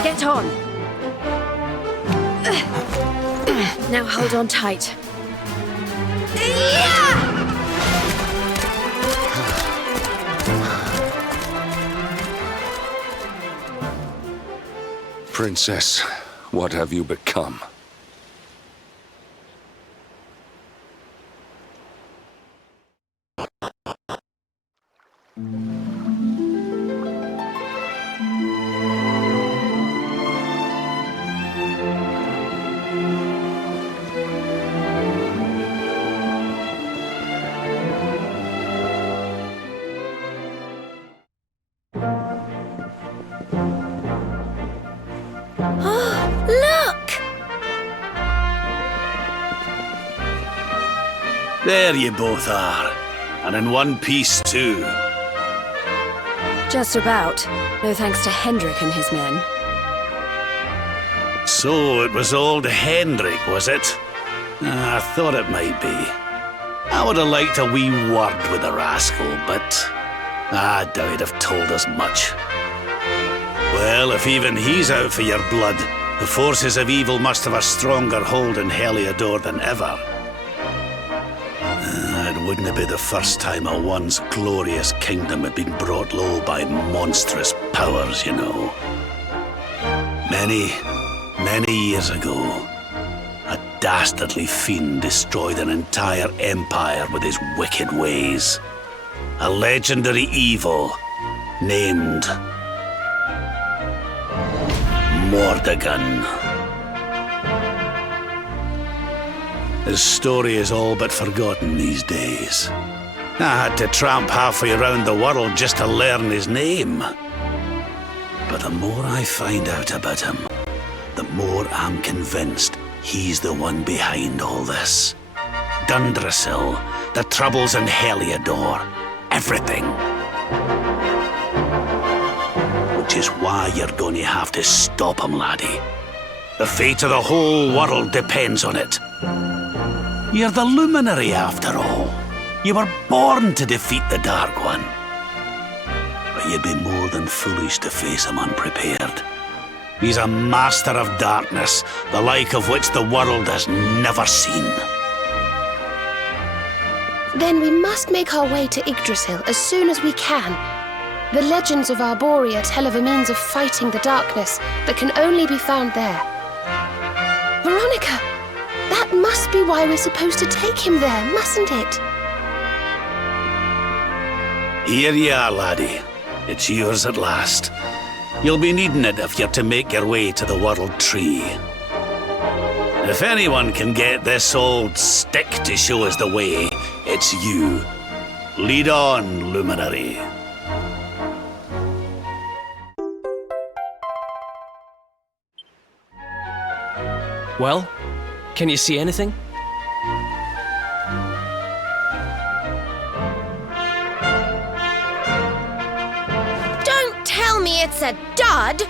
Get on! Now hold on tight. Princess, what have you become? There you both are. And in one piece, too. Just about. No thanks to Hendrik and his men. So it was old Hendrik, was it? I thought it might be. I would have liked a wee word with the rascal, but I doubt he'd have told us much. Well, if even he's out for your blood, the forces of evil must have a stronger hold in Heliodor than ever. It wouldn't be the first time a once glorious kingdom had been brought low by monstrous powers, you know. Many years ago, a dastardly fiend destroyed an entire empire with his wicked ways. A legendary evil named Mordegon. His story is all but forgotten these days. I had to tramp halfway around the world just to learn his name. But the more I find out about him, the more I'm convinced he's the one behind all this. Dundrasil, the troubles in Heliodor, everything. Which is why you're going to have to stop him, laddie. The fate of the whole world depends on it. You're the luminary, after all. You were born to defeat the Dark One. But you'd be more than foolish to face him unprepared. He's a master of darkness, the like of which the world has never seen. Then we must make our way to Yggdrasil as soon as we can. The legends of Arborea tell of a means of fighting the darkness that can only be found there. Veronica! That must be why we're supposed to take him there, mustn't it? Here you are, laddie. It's yours at last. You'll be needing it if you're to make your way to the World Tree. If anyone can get this old stick to show us the way, it's you. Lead on, Luminary. Well, can you see anything? Don't tell me it's a dud!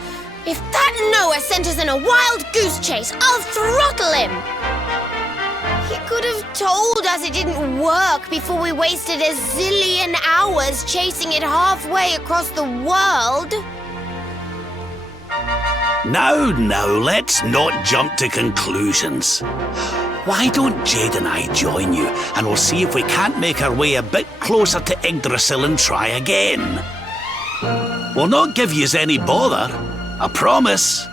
If that Noah sent us in a wild goose chase, I'll throttle him! He could have told us it didn't work before we wasted a zillion hours chasing it halfway across the world. Now, let's not jump to conclusions. Why don't Jade and I join you, and we'll see if we can't make our way a bit closer to Yggdrasil and try again. We'll not give yous any bother, I promise.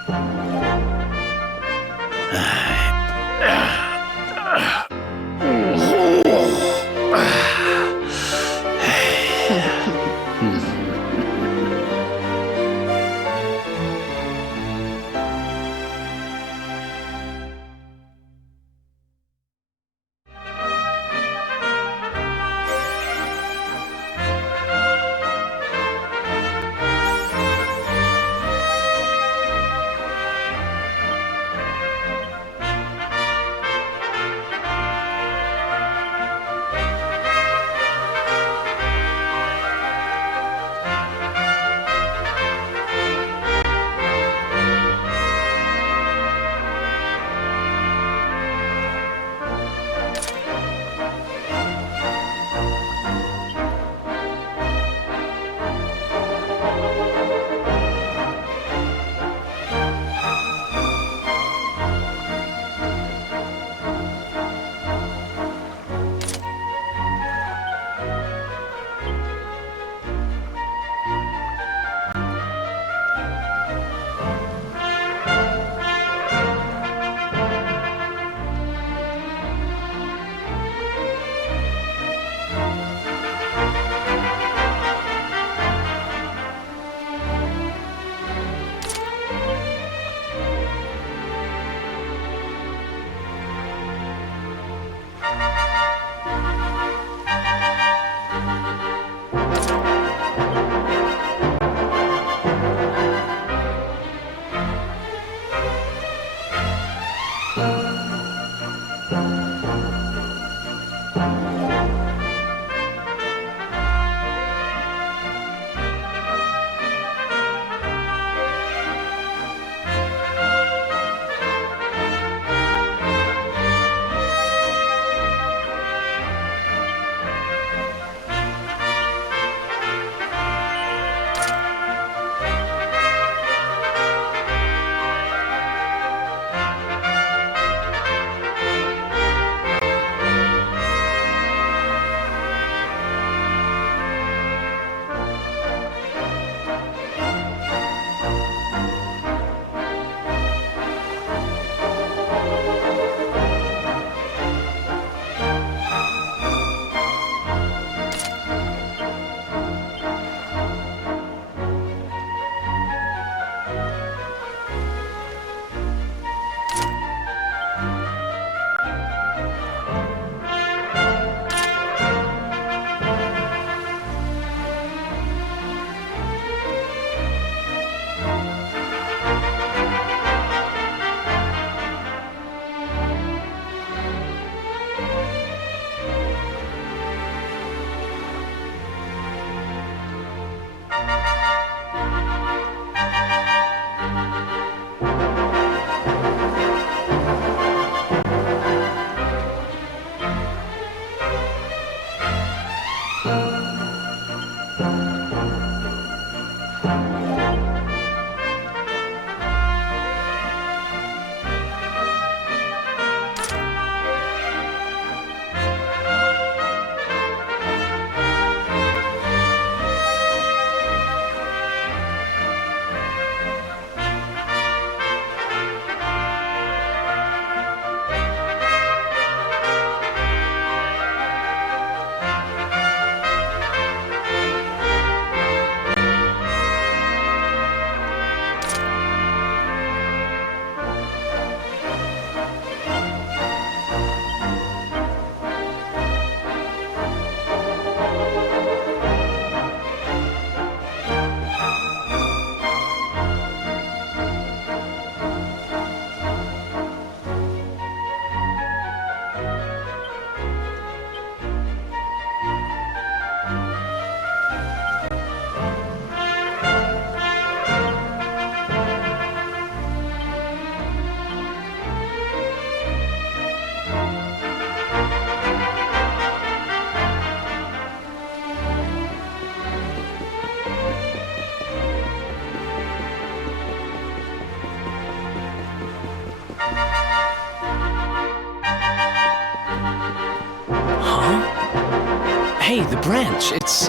Hey, the branch, it's...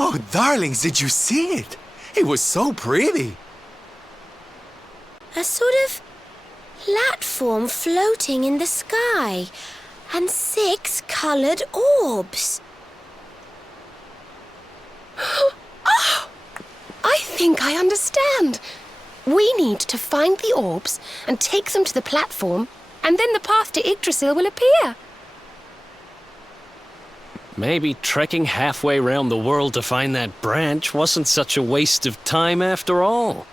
Oh, darlings, did you see it? It was so pretty. A sort of platform floating in the sky, and 6 colored orbs. Oh! I think I understand. We need to find the orbs and take them to the platform, and then the path to Yggdrasil will appear. Maybe trekking halfway around the world to find that branch wasn't such a waste of time after all.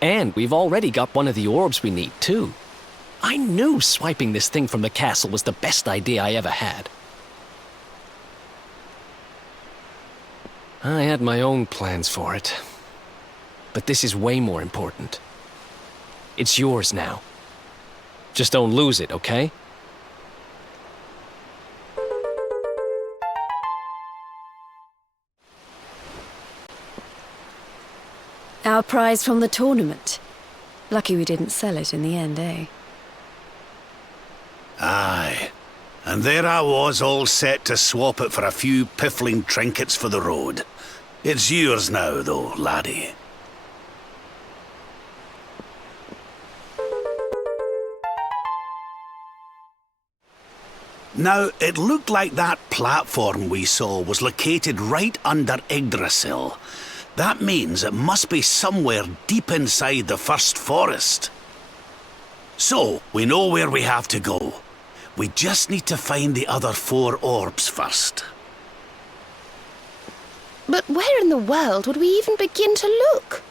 And we've already got one of the orbs we need, too. I knew swiping this thing from the castle was the best idea I ever had. I had my own plans for it. But this is way more important. It's yours now. Just don't lose it, okay? Our prize from the tournament. Lucky we didn't sell it in the end, eh? Aye. And there I was, all set to swap it for a few piffling trinkets for the road. It's yours now, though, laddie. Now, it looked like that platform we saw was located right under Yggdrasil. That means it must be somewhere deep inside the first forest. So, we know where we have to go. We just need to find the other 4 orbs first. But where in the world would we even begin to look?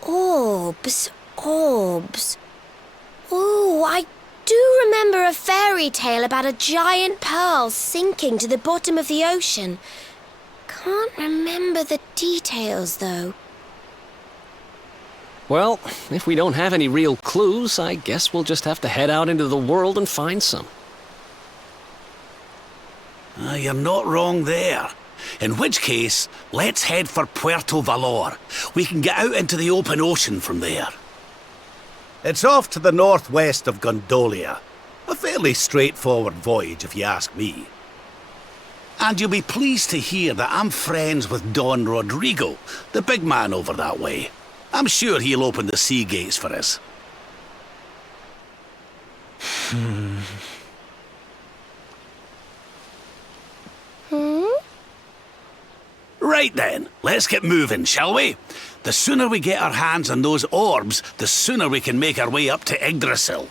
Orbs. Oh, I do remember a fairy tale about a giant pearl sinking to the bottom of the ocean. Can't remember the details, though. Well, if we don't have any real clues, I guess we'll just have to head out into the world and find some. You're not wrong there. In which case, let's head for Puerto Valor. We can get out into the open ocean from there. It's off to the northwest of Gondolia. A fairly straightforward voyage, if you ask me. And you'll be pleased to hear that I'm friends with Don Rodrigo, the big man over that way. I'm sure he'll open the sea gates for us. Right then, let's get moving, shall we? The sooner we get our hands on those orbs, the sooner we can make our way up to Yggdrasil.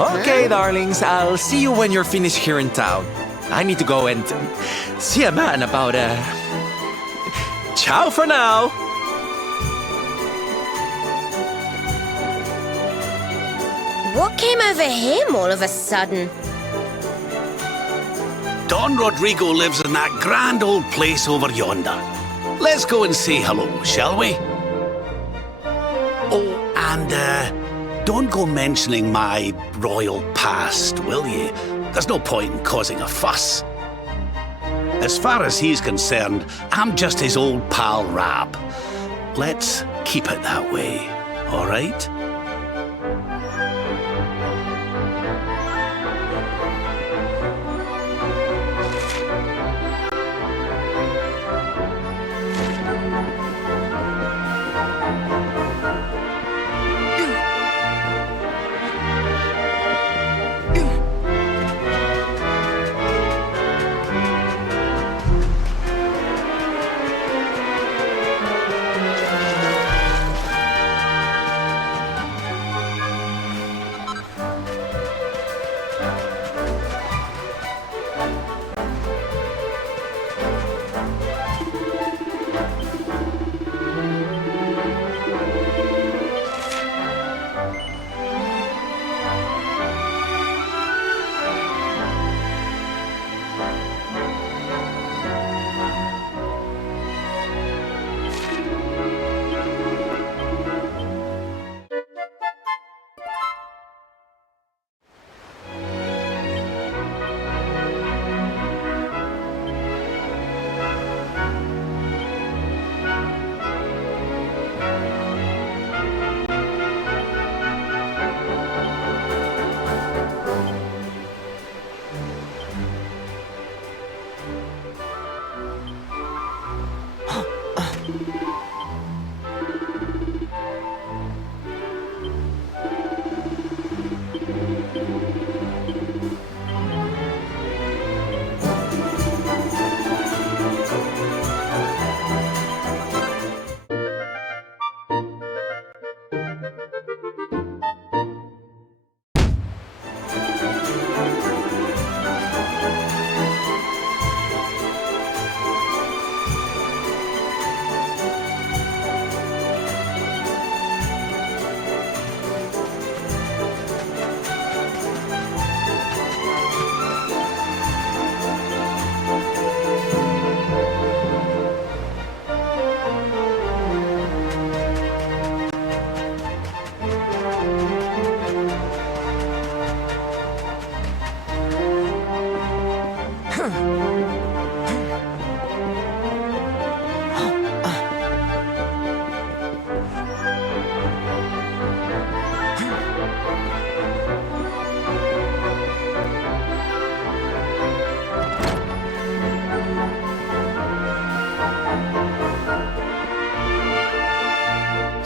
Okay, darlings, I'll see you when you're finished here in town. I need to go and see a man about ciao for now. What came over him all of a sudden? Don Rodrigo lives in that grand old place over yonder. Let's go and say hello, shall we? Oh, and don't go mentioning my royal past, will you? There's no point in causing a fuss. As far as he's concerned, I'm just his old pal Rab. Let's keep it that way, all right?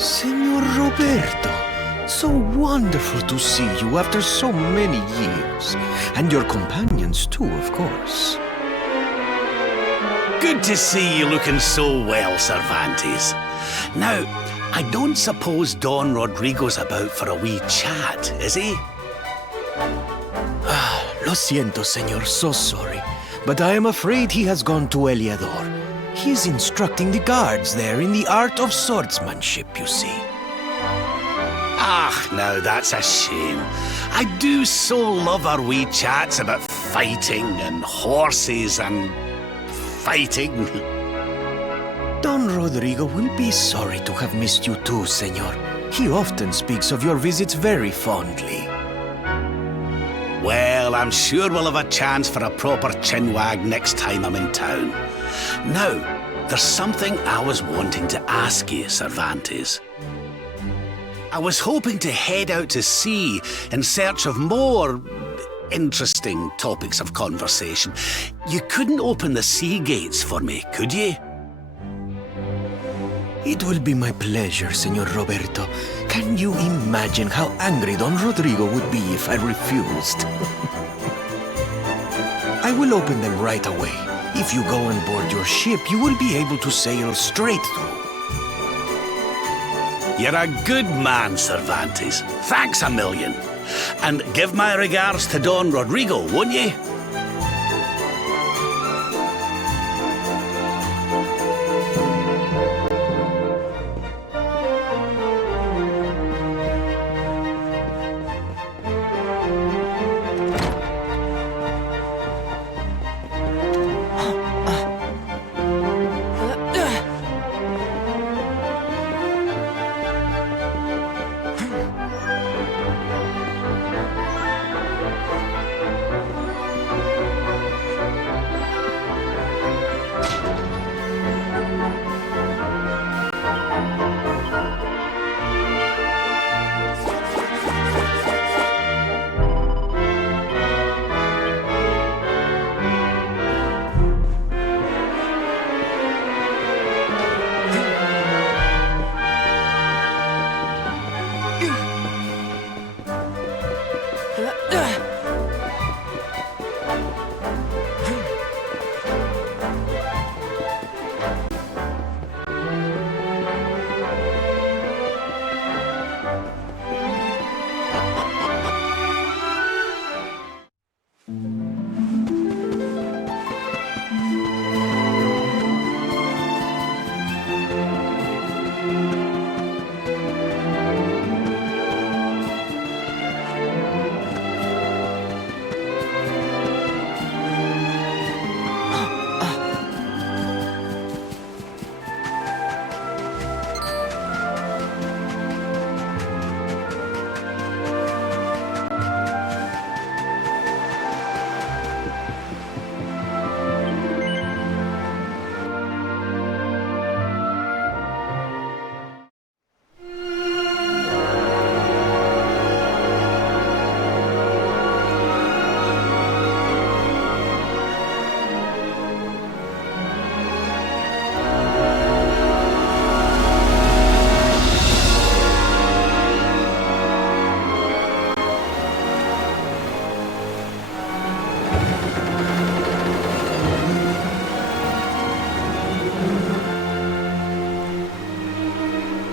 Senor Roberto, so wonderful to see you after so many years. And your companions too, of course. Good to see you looking so well, Cervantes. Now, I don't suppose Don Rodrigo's about for a wee chat, is he? Lo siento, senor, so sorry. But I am afraid he has gone to Eliador. He is instructing the guards there in the art of swordsmanship, you see. Ah, now that's a shame. I do so love our wee chats about fighting and horses and fighting. Don Rodrigo will be sorry to have missed you too, senor. He often speaks of your visits very fondly. Well, I'm sure we'll have a chance for a proper chinwag next time I'm in town. Now, there's something I was wanting to ask you, Cervantes. I was hoping to head out to sea in search of more interesting topics of conversation. You couldn't open the sea gates for me, could you? It will be my pleasure, Senor Roberto. Can you imagine how angry Don Rodrigo would be if I refused? I will open them right away. If you go on board your ship, you will be able to sail straight through. You're a good man, Cervantes. Thanks a million. And give my regards to Don Rodrigo, won't you?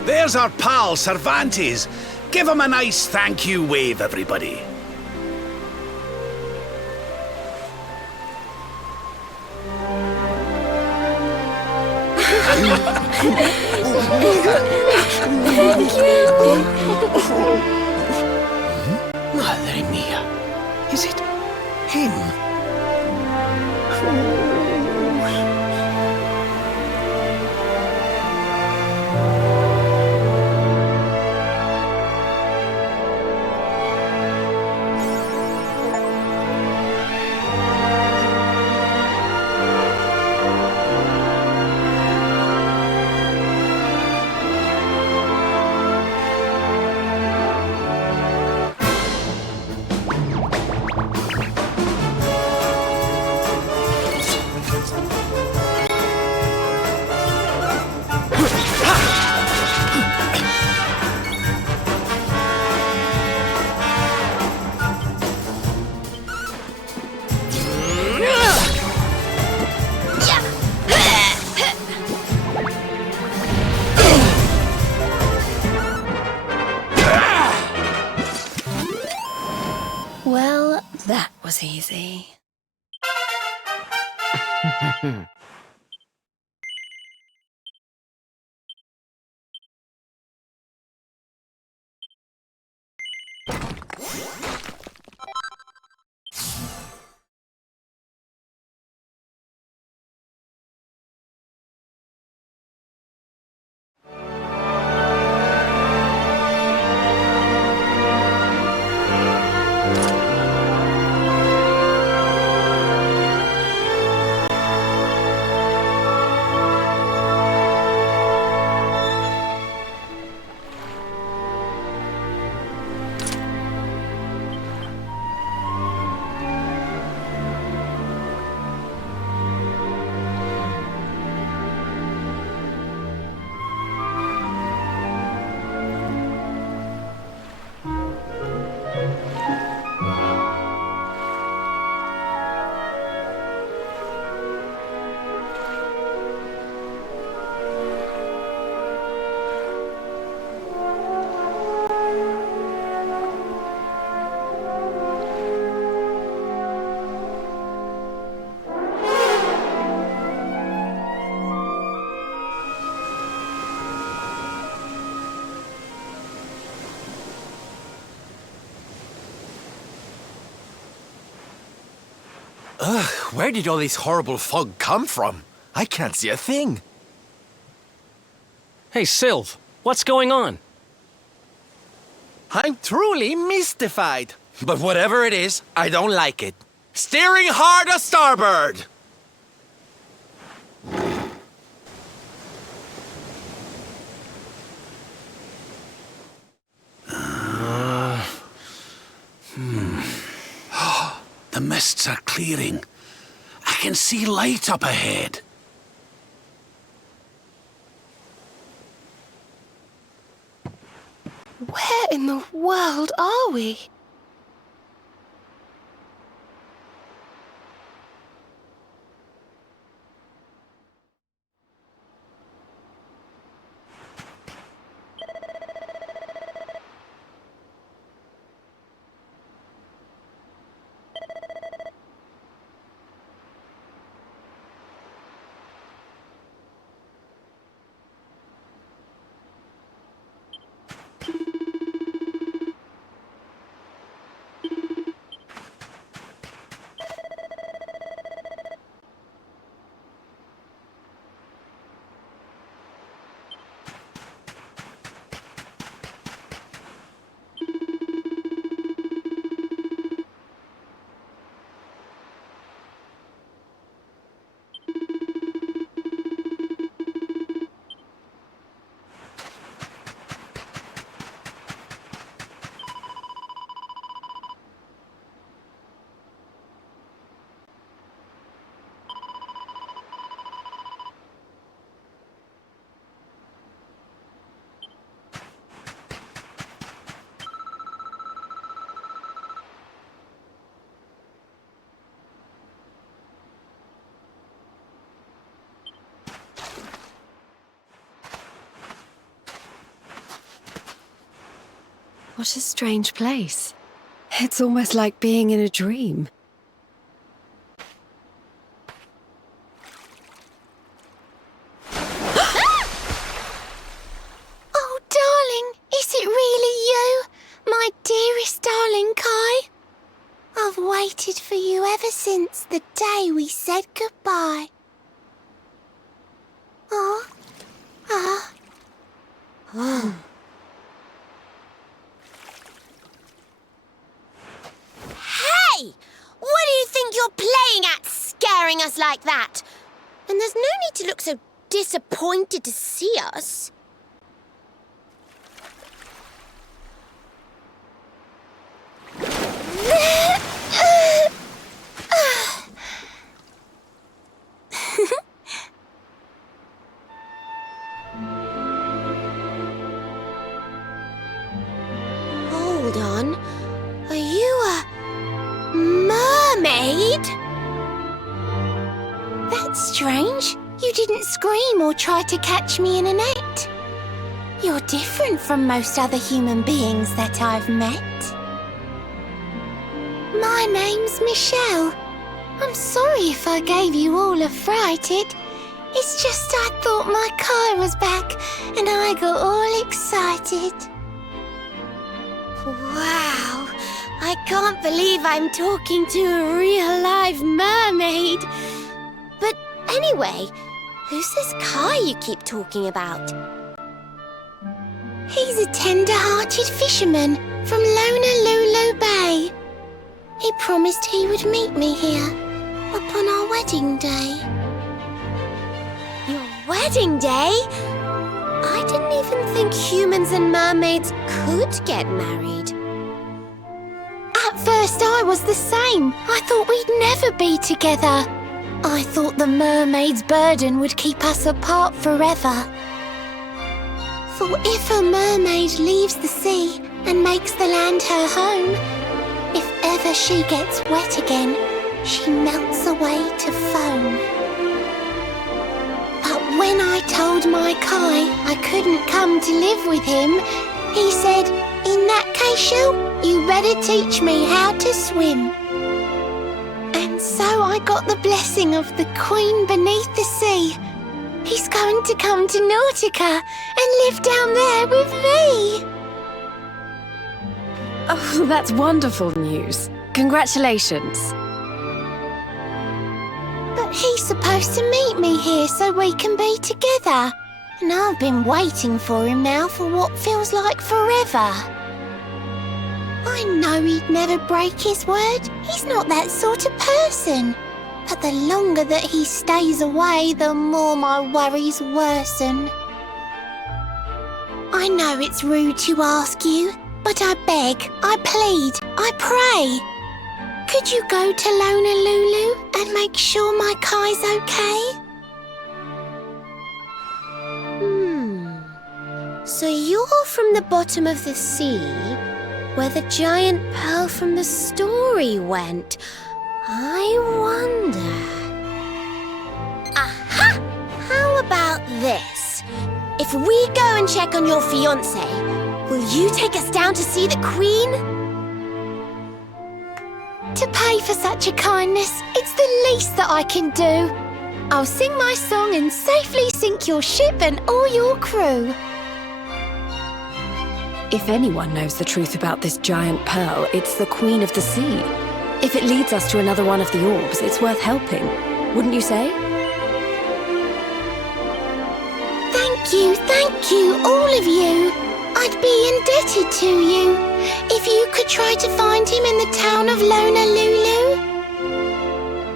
There's our pal, Cervantes. Give him a nice thank you wave, everybody. Thank you. Madre mía. Is it him? was easy. Ugh, where did all this horrible fog come from? I can't see a thing. Hey, Sylv, what's going on? I'm truly mystified. But whatever it is, I don't like it. Steering hard a starboard! The mists are clearing. I can see light up ahead. Where in the world are we? What a strange place. It's almost like being in a dream. Oh, darling, is it really you? My dearest darling Kai? I've waited for you ever since the day we said goodbye. Oh. Hey! What do you think you're playing at, scaring us like that? And there's no need to look so disappointed to see us. Hold on. Are you a mermaid? That's strange. You didn't scream or try to catch me in a net. You're different from most other human beings that I've met. My My name's Michelle. I'm sorry if I gave you all a fright. It's just I thought my car was back and I got all excited. Wow, I can't believe I'm talking to a real live mermaid. But anyway, who's this Kai you keep talking about? He's a tender-hearted fisherman from Honolulu Bay. He promised he would meet me here upon our wedding day. Your wedding day? I didn't even think humans and mermaids could get married. At first I was the same. I thought we'd never be together. I thought the mermaid's burden would keep us apart forever. For if a mermaid leaves the sea and makes the land her home, if ever she gets wet again, she melts away to foam. But when I told my Kai I couldn't come to live with him, he said, "In that case, Shell, you better teach me how to swim." And so I got the blessing of the Queen beneath the sea. He's going to come to Nautica and live down there with me. Oh, that's wonderful news. Congratulations. But he's supposed to meet me here so we can be together. And I've been waiting for him now for what feels like forever. I know he'd never break his word. He's not that sort of person. But the longer that he stays away, the more my worries worsen. I know it's rude to ask you, but I beg, I plead, I pray. Could you go to Honolulu and make sure my Kai's okay? So you're from the bottom of the sea, where the giant pearl from the story went. I wonder... Aha! How about this? If we go and check on your fiancé, will you take us down to see the Queen? To pay for such a kindness, it's the least that I can do. I'll sing my song and safely sink your ship and all your crew. If anyone knows the truth about this giant pearl, it's the Queen of the Sea. If it leads us to another one of the orbs, it's worth helping. Wouldn't you say? Thank you, all of you. I'd be indebted to you. If you could try to find him in the town of Honolulu.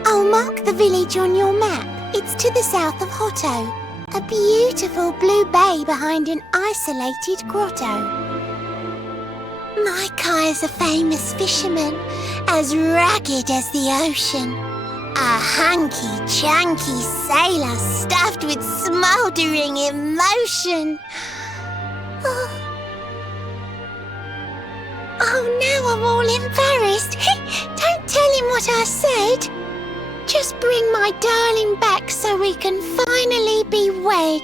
I'll mark the village on your map. It's to the south of Hotto. A beautiful blue bay behind an isolated grotto. My Kai is a famous fisherman, as rugged as the ocean. A hanky-chanky sailor stuffed with smouldering emotion. Oh, now I'm all embarrassed. Don't tell him what I said. Just bring my darling back so we can finally be wed.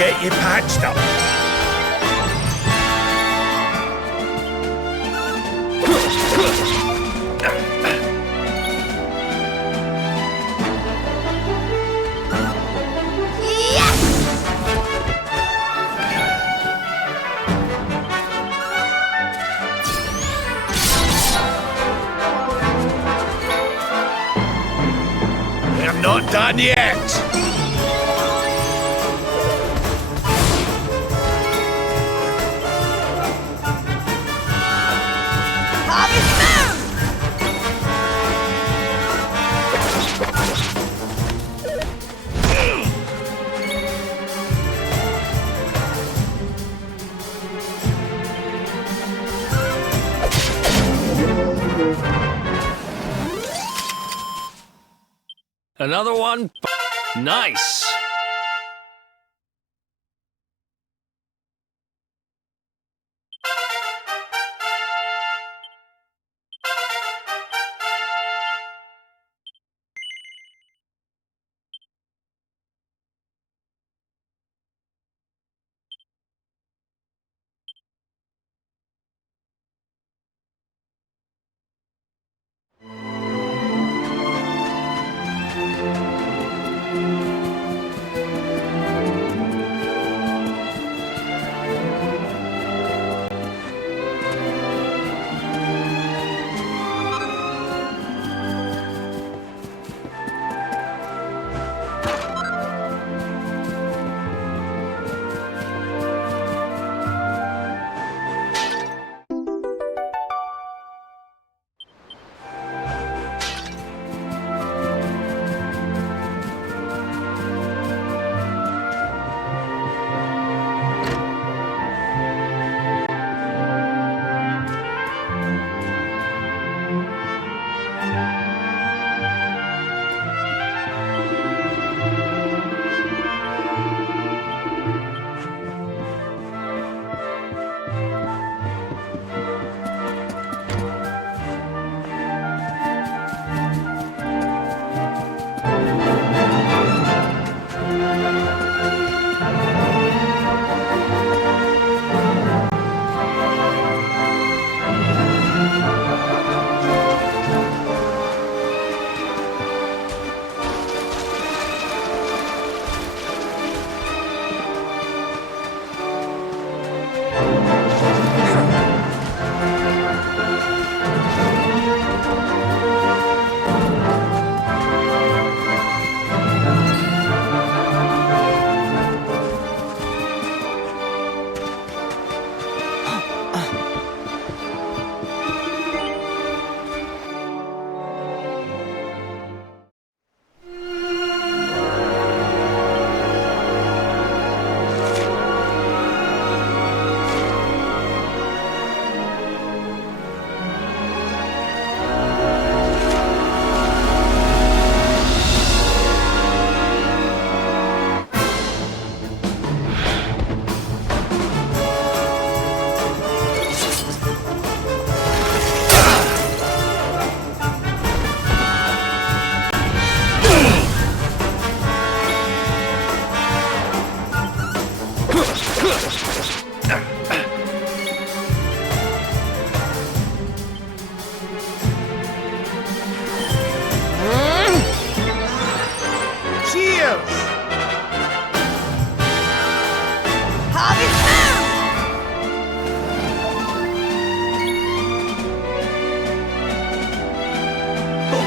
get you patched up. We're not done yet. Another one? Nice!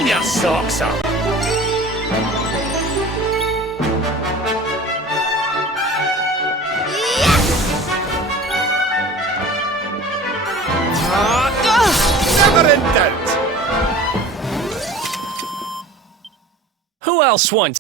Your socks up. Never in doubt. Who else wants?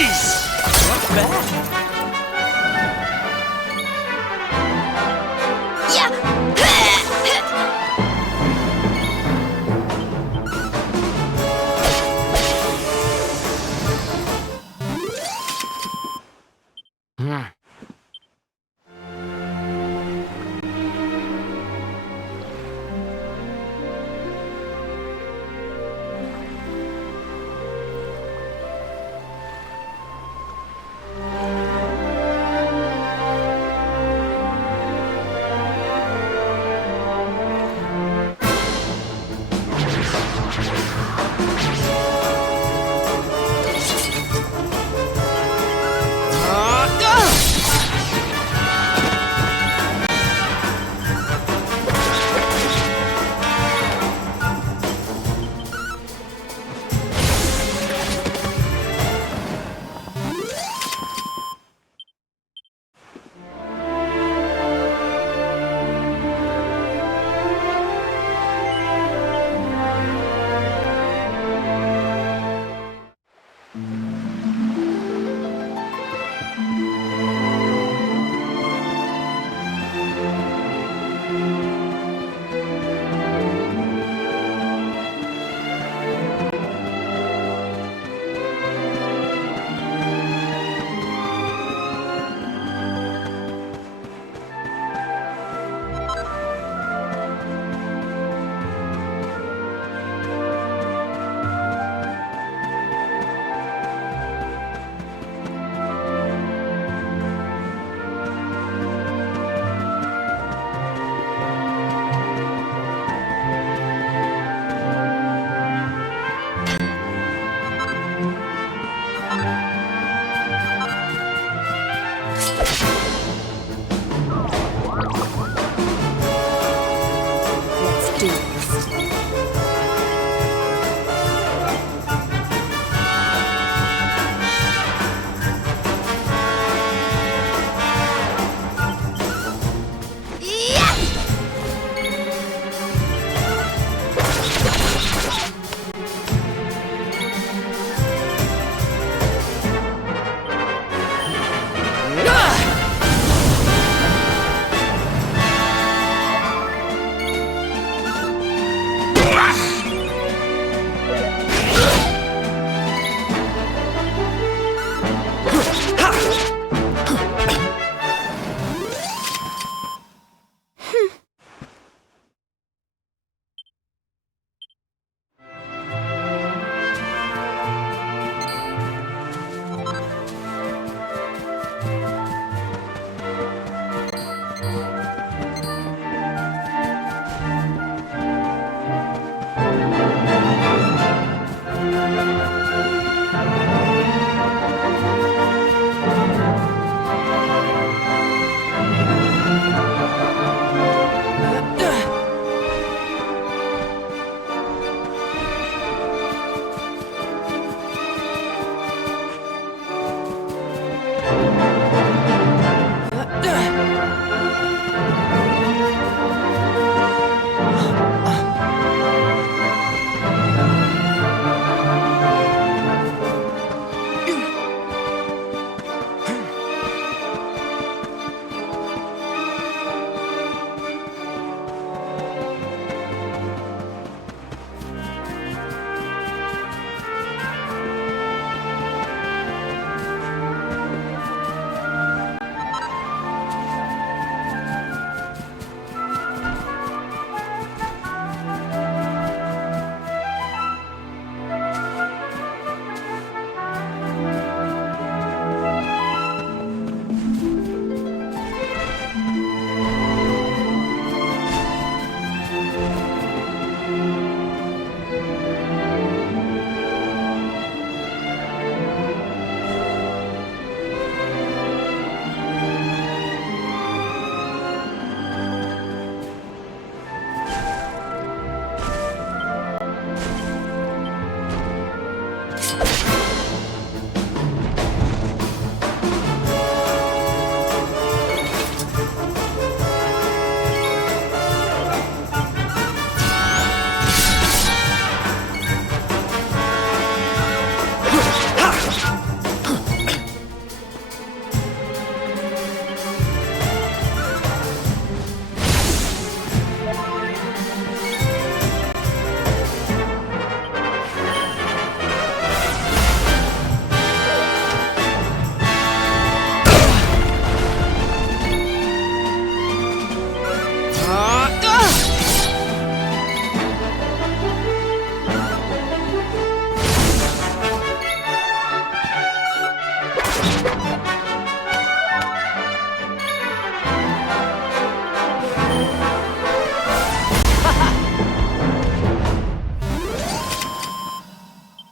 Freeze! What's that?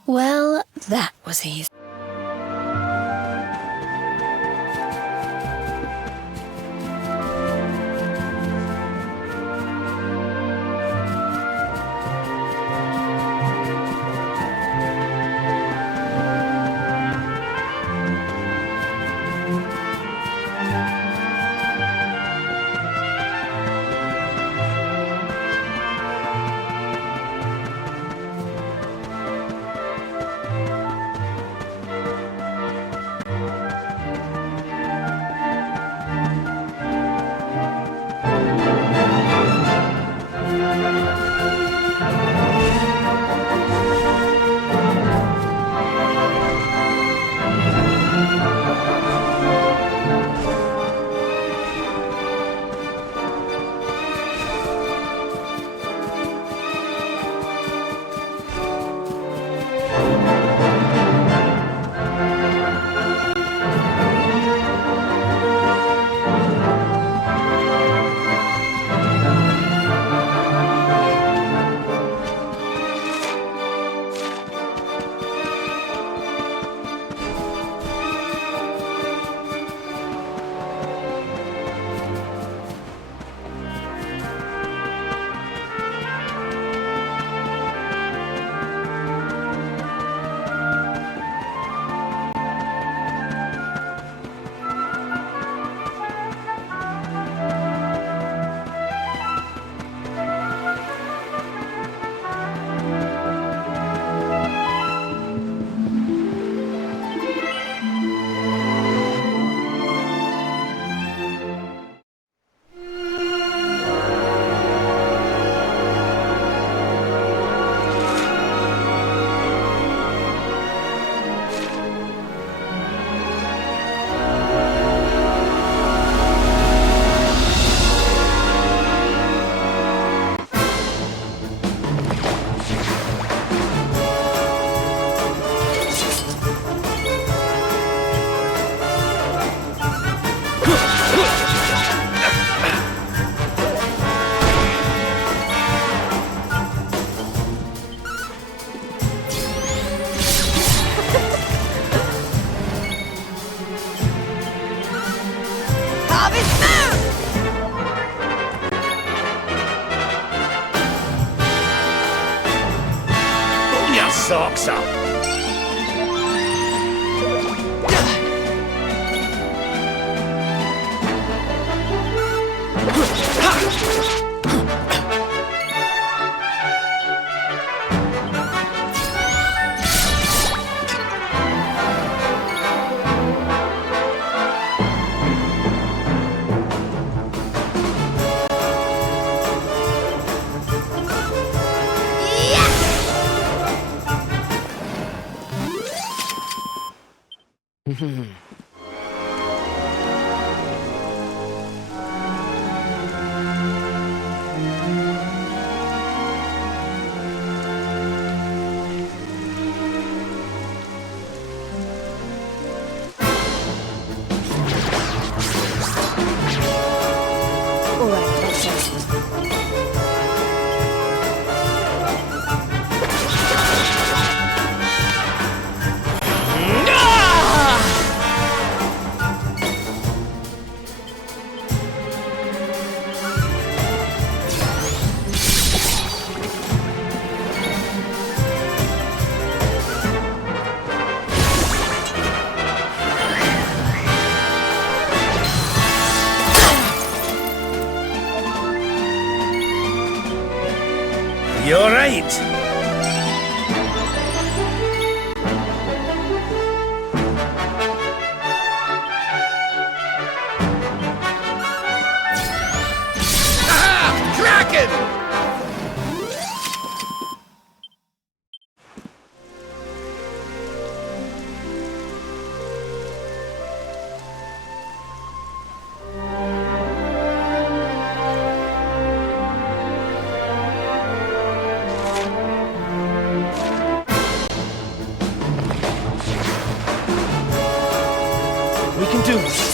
Well, that was easy. Socks up. You're right. Aha! Kraken! We can do this.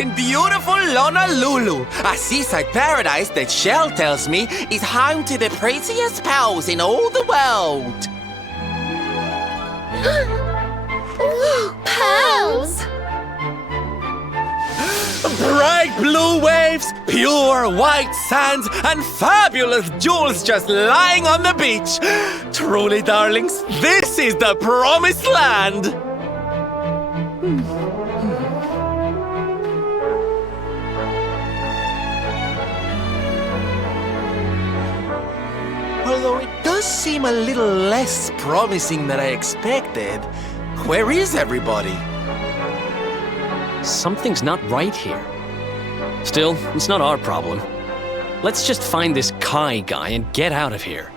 in beautiful Honolulu, a seaside paradise that Shell tells me is home to the prettiest pals in all the world. Pearls! Bright blue waves, pure white sands, and fabulous jewels just lying on the beach. Truly, darlings, this is the promised land. Although it does seem a little less promising than I expected, where is everybody? Something's not right here. Still, it's not our problem. Let's just find this Kai guy and get out of here.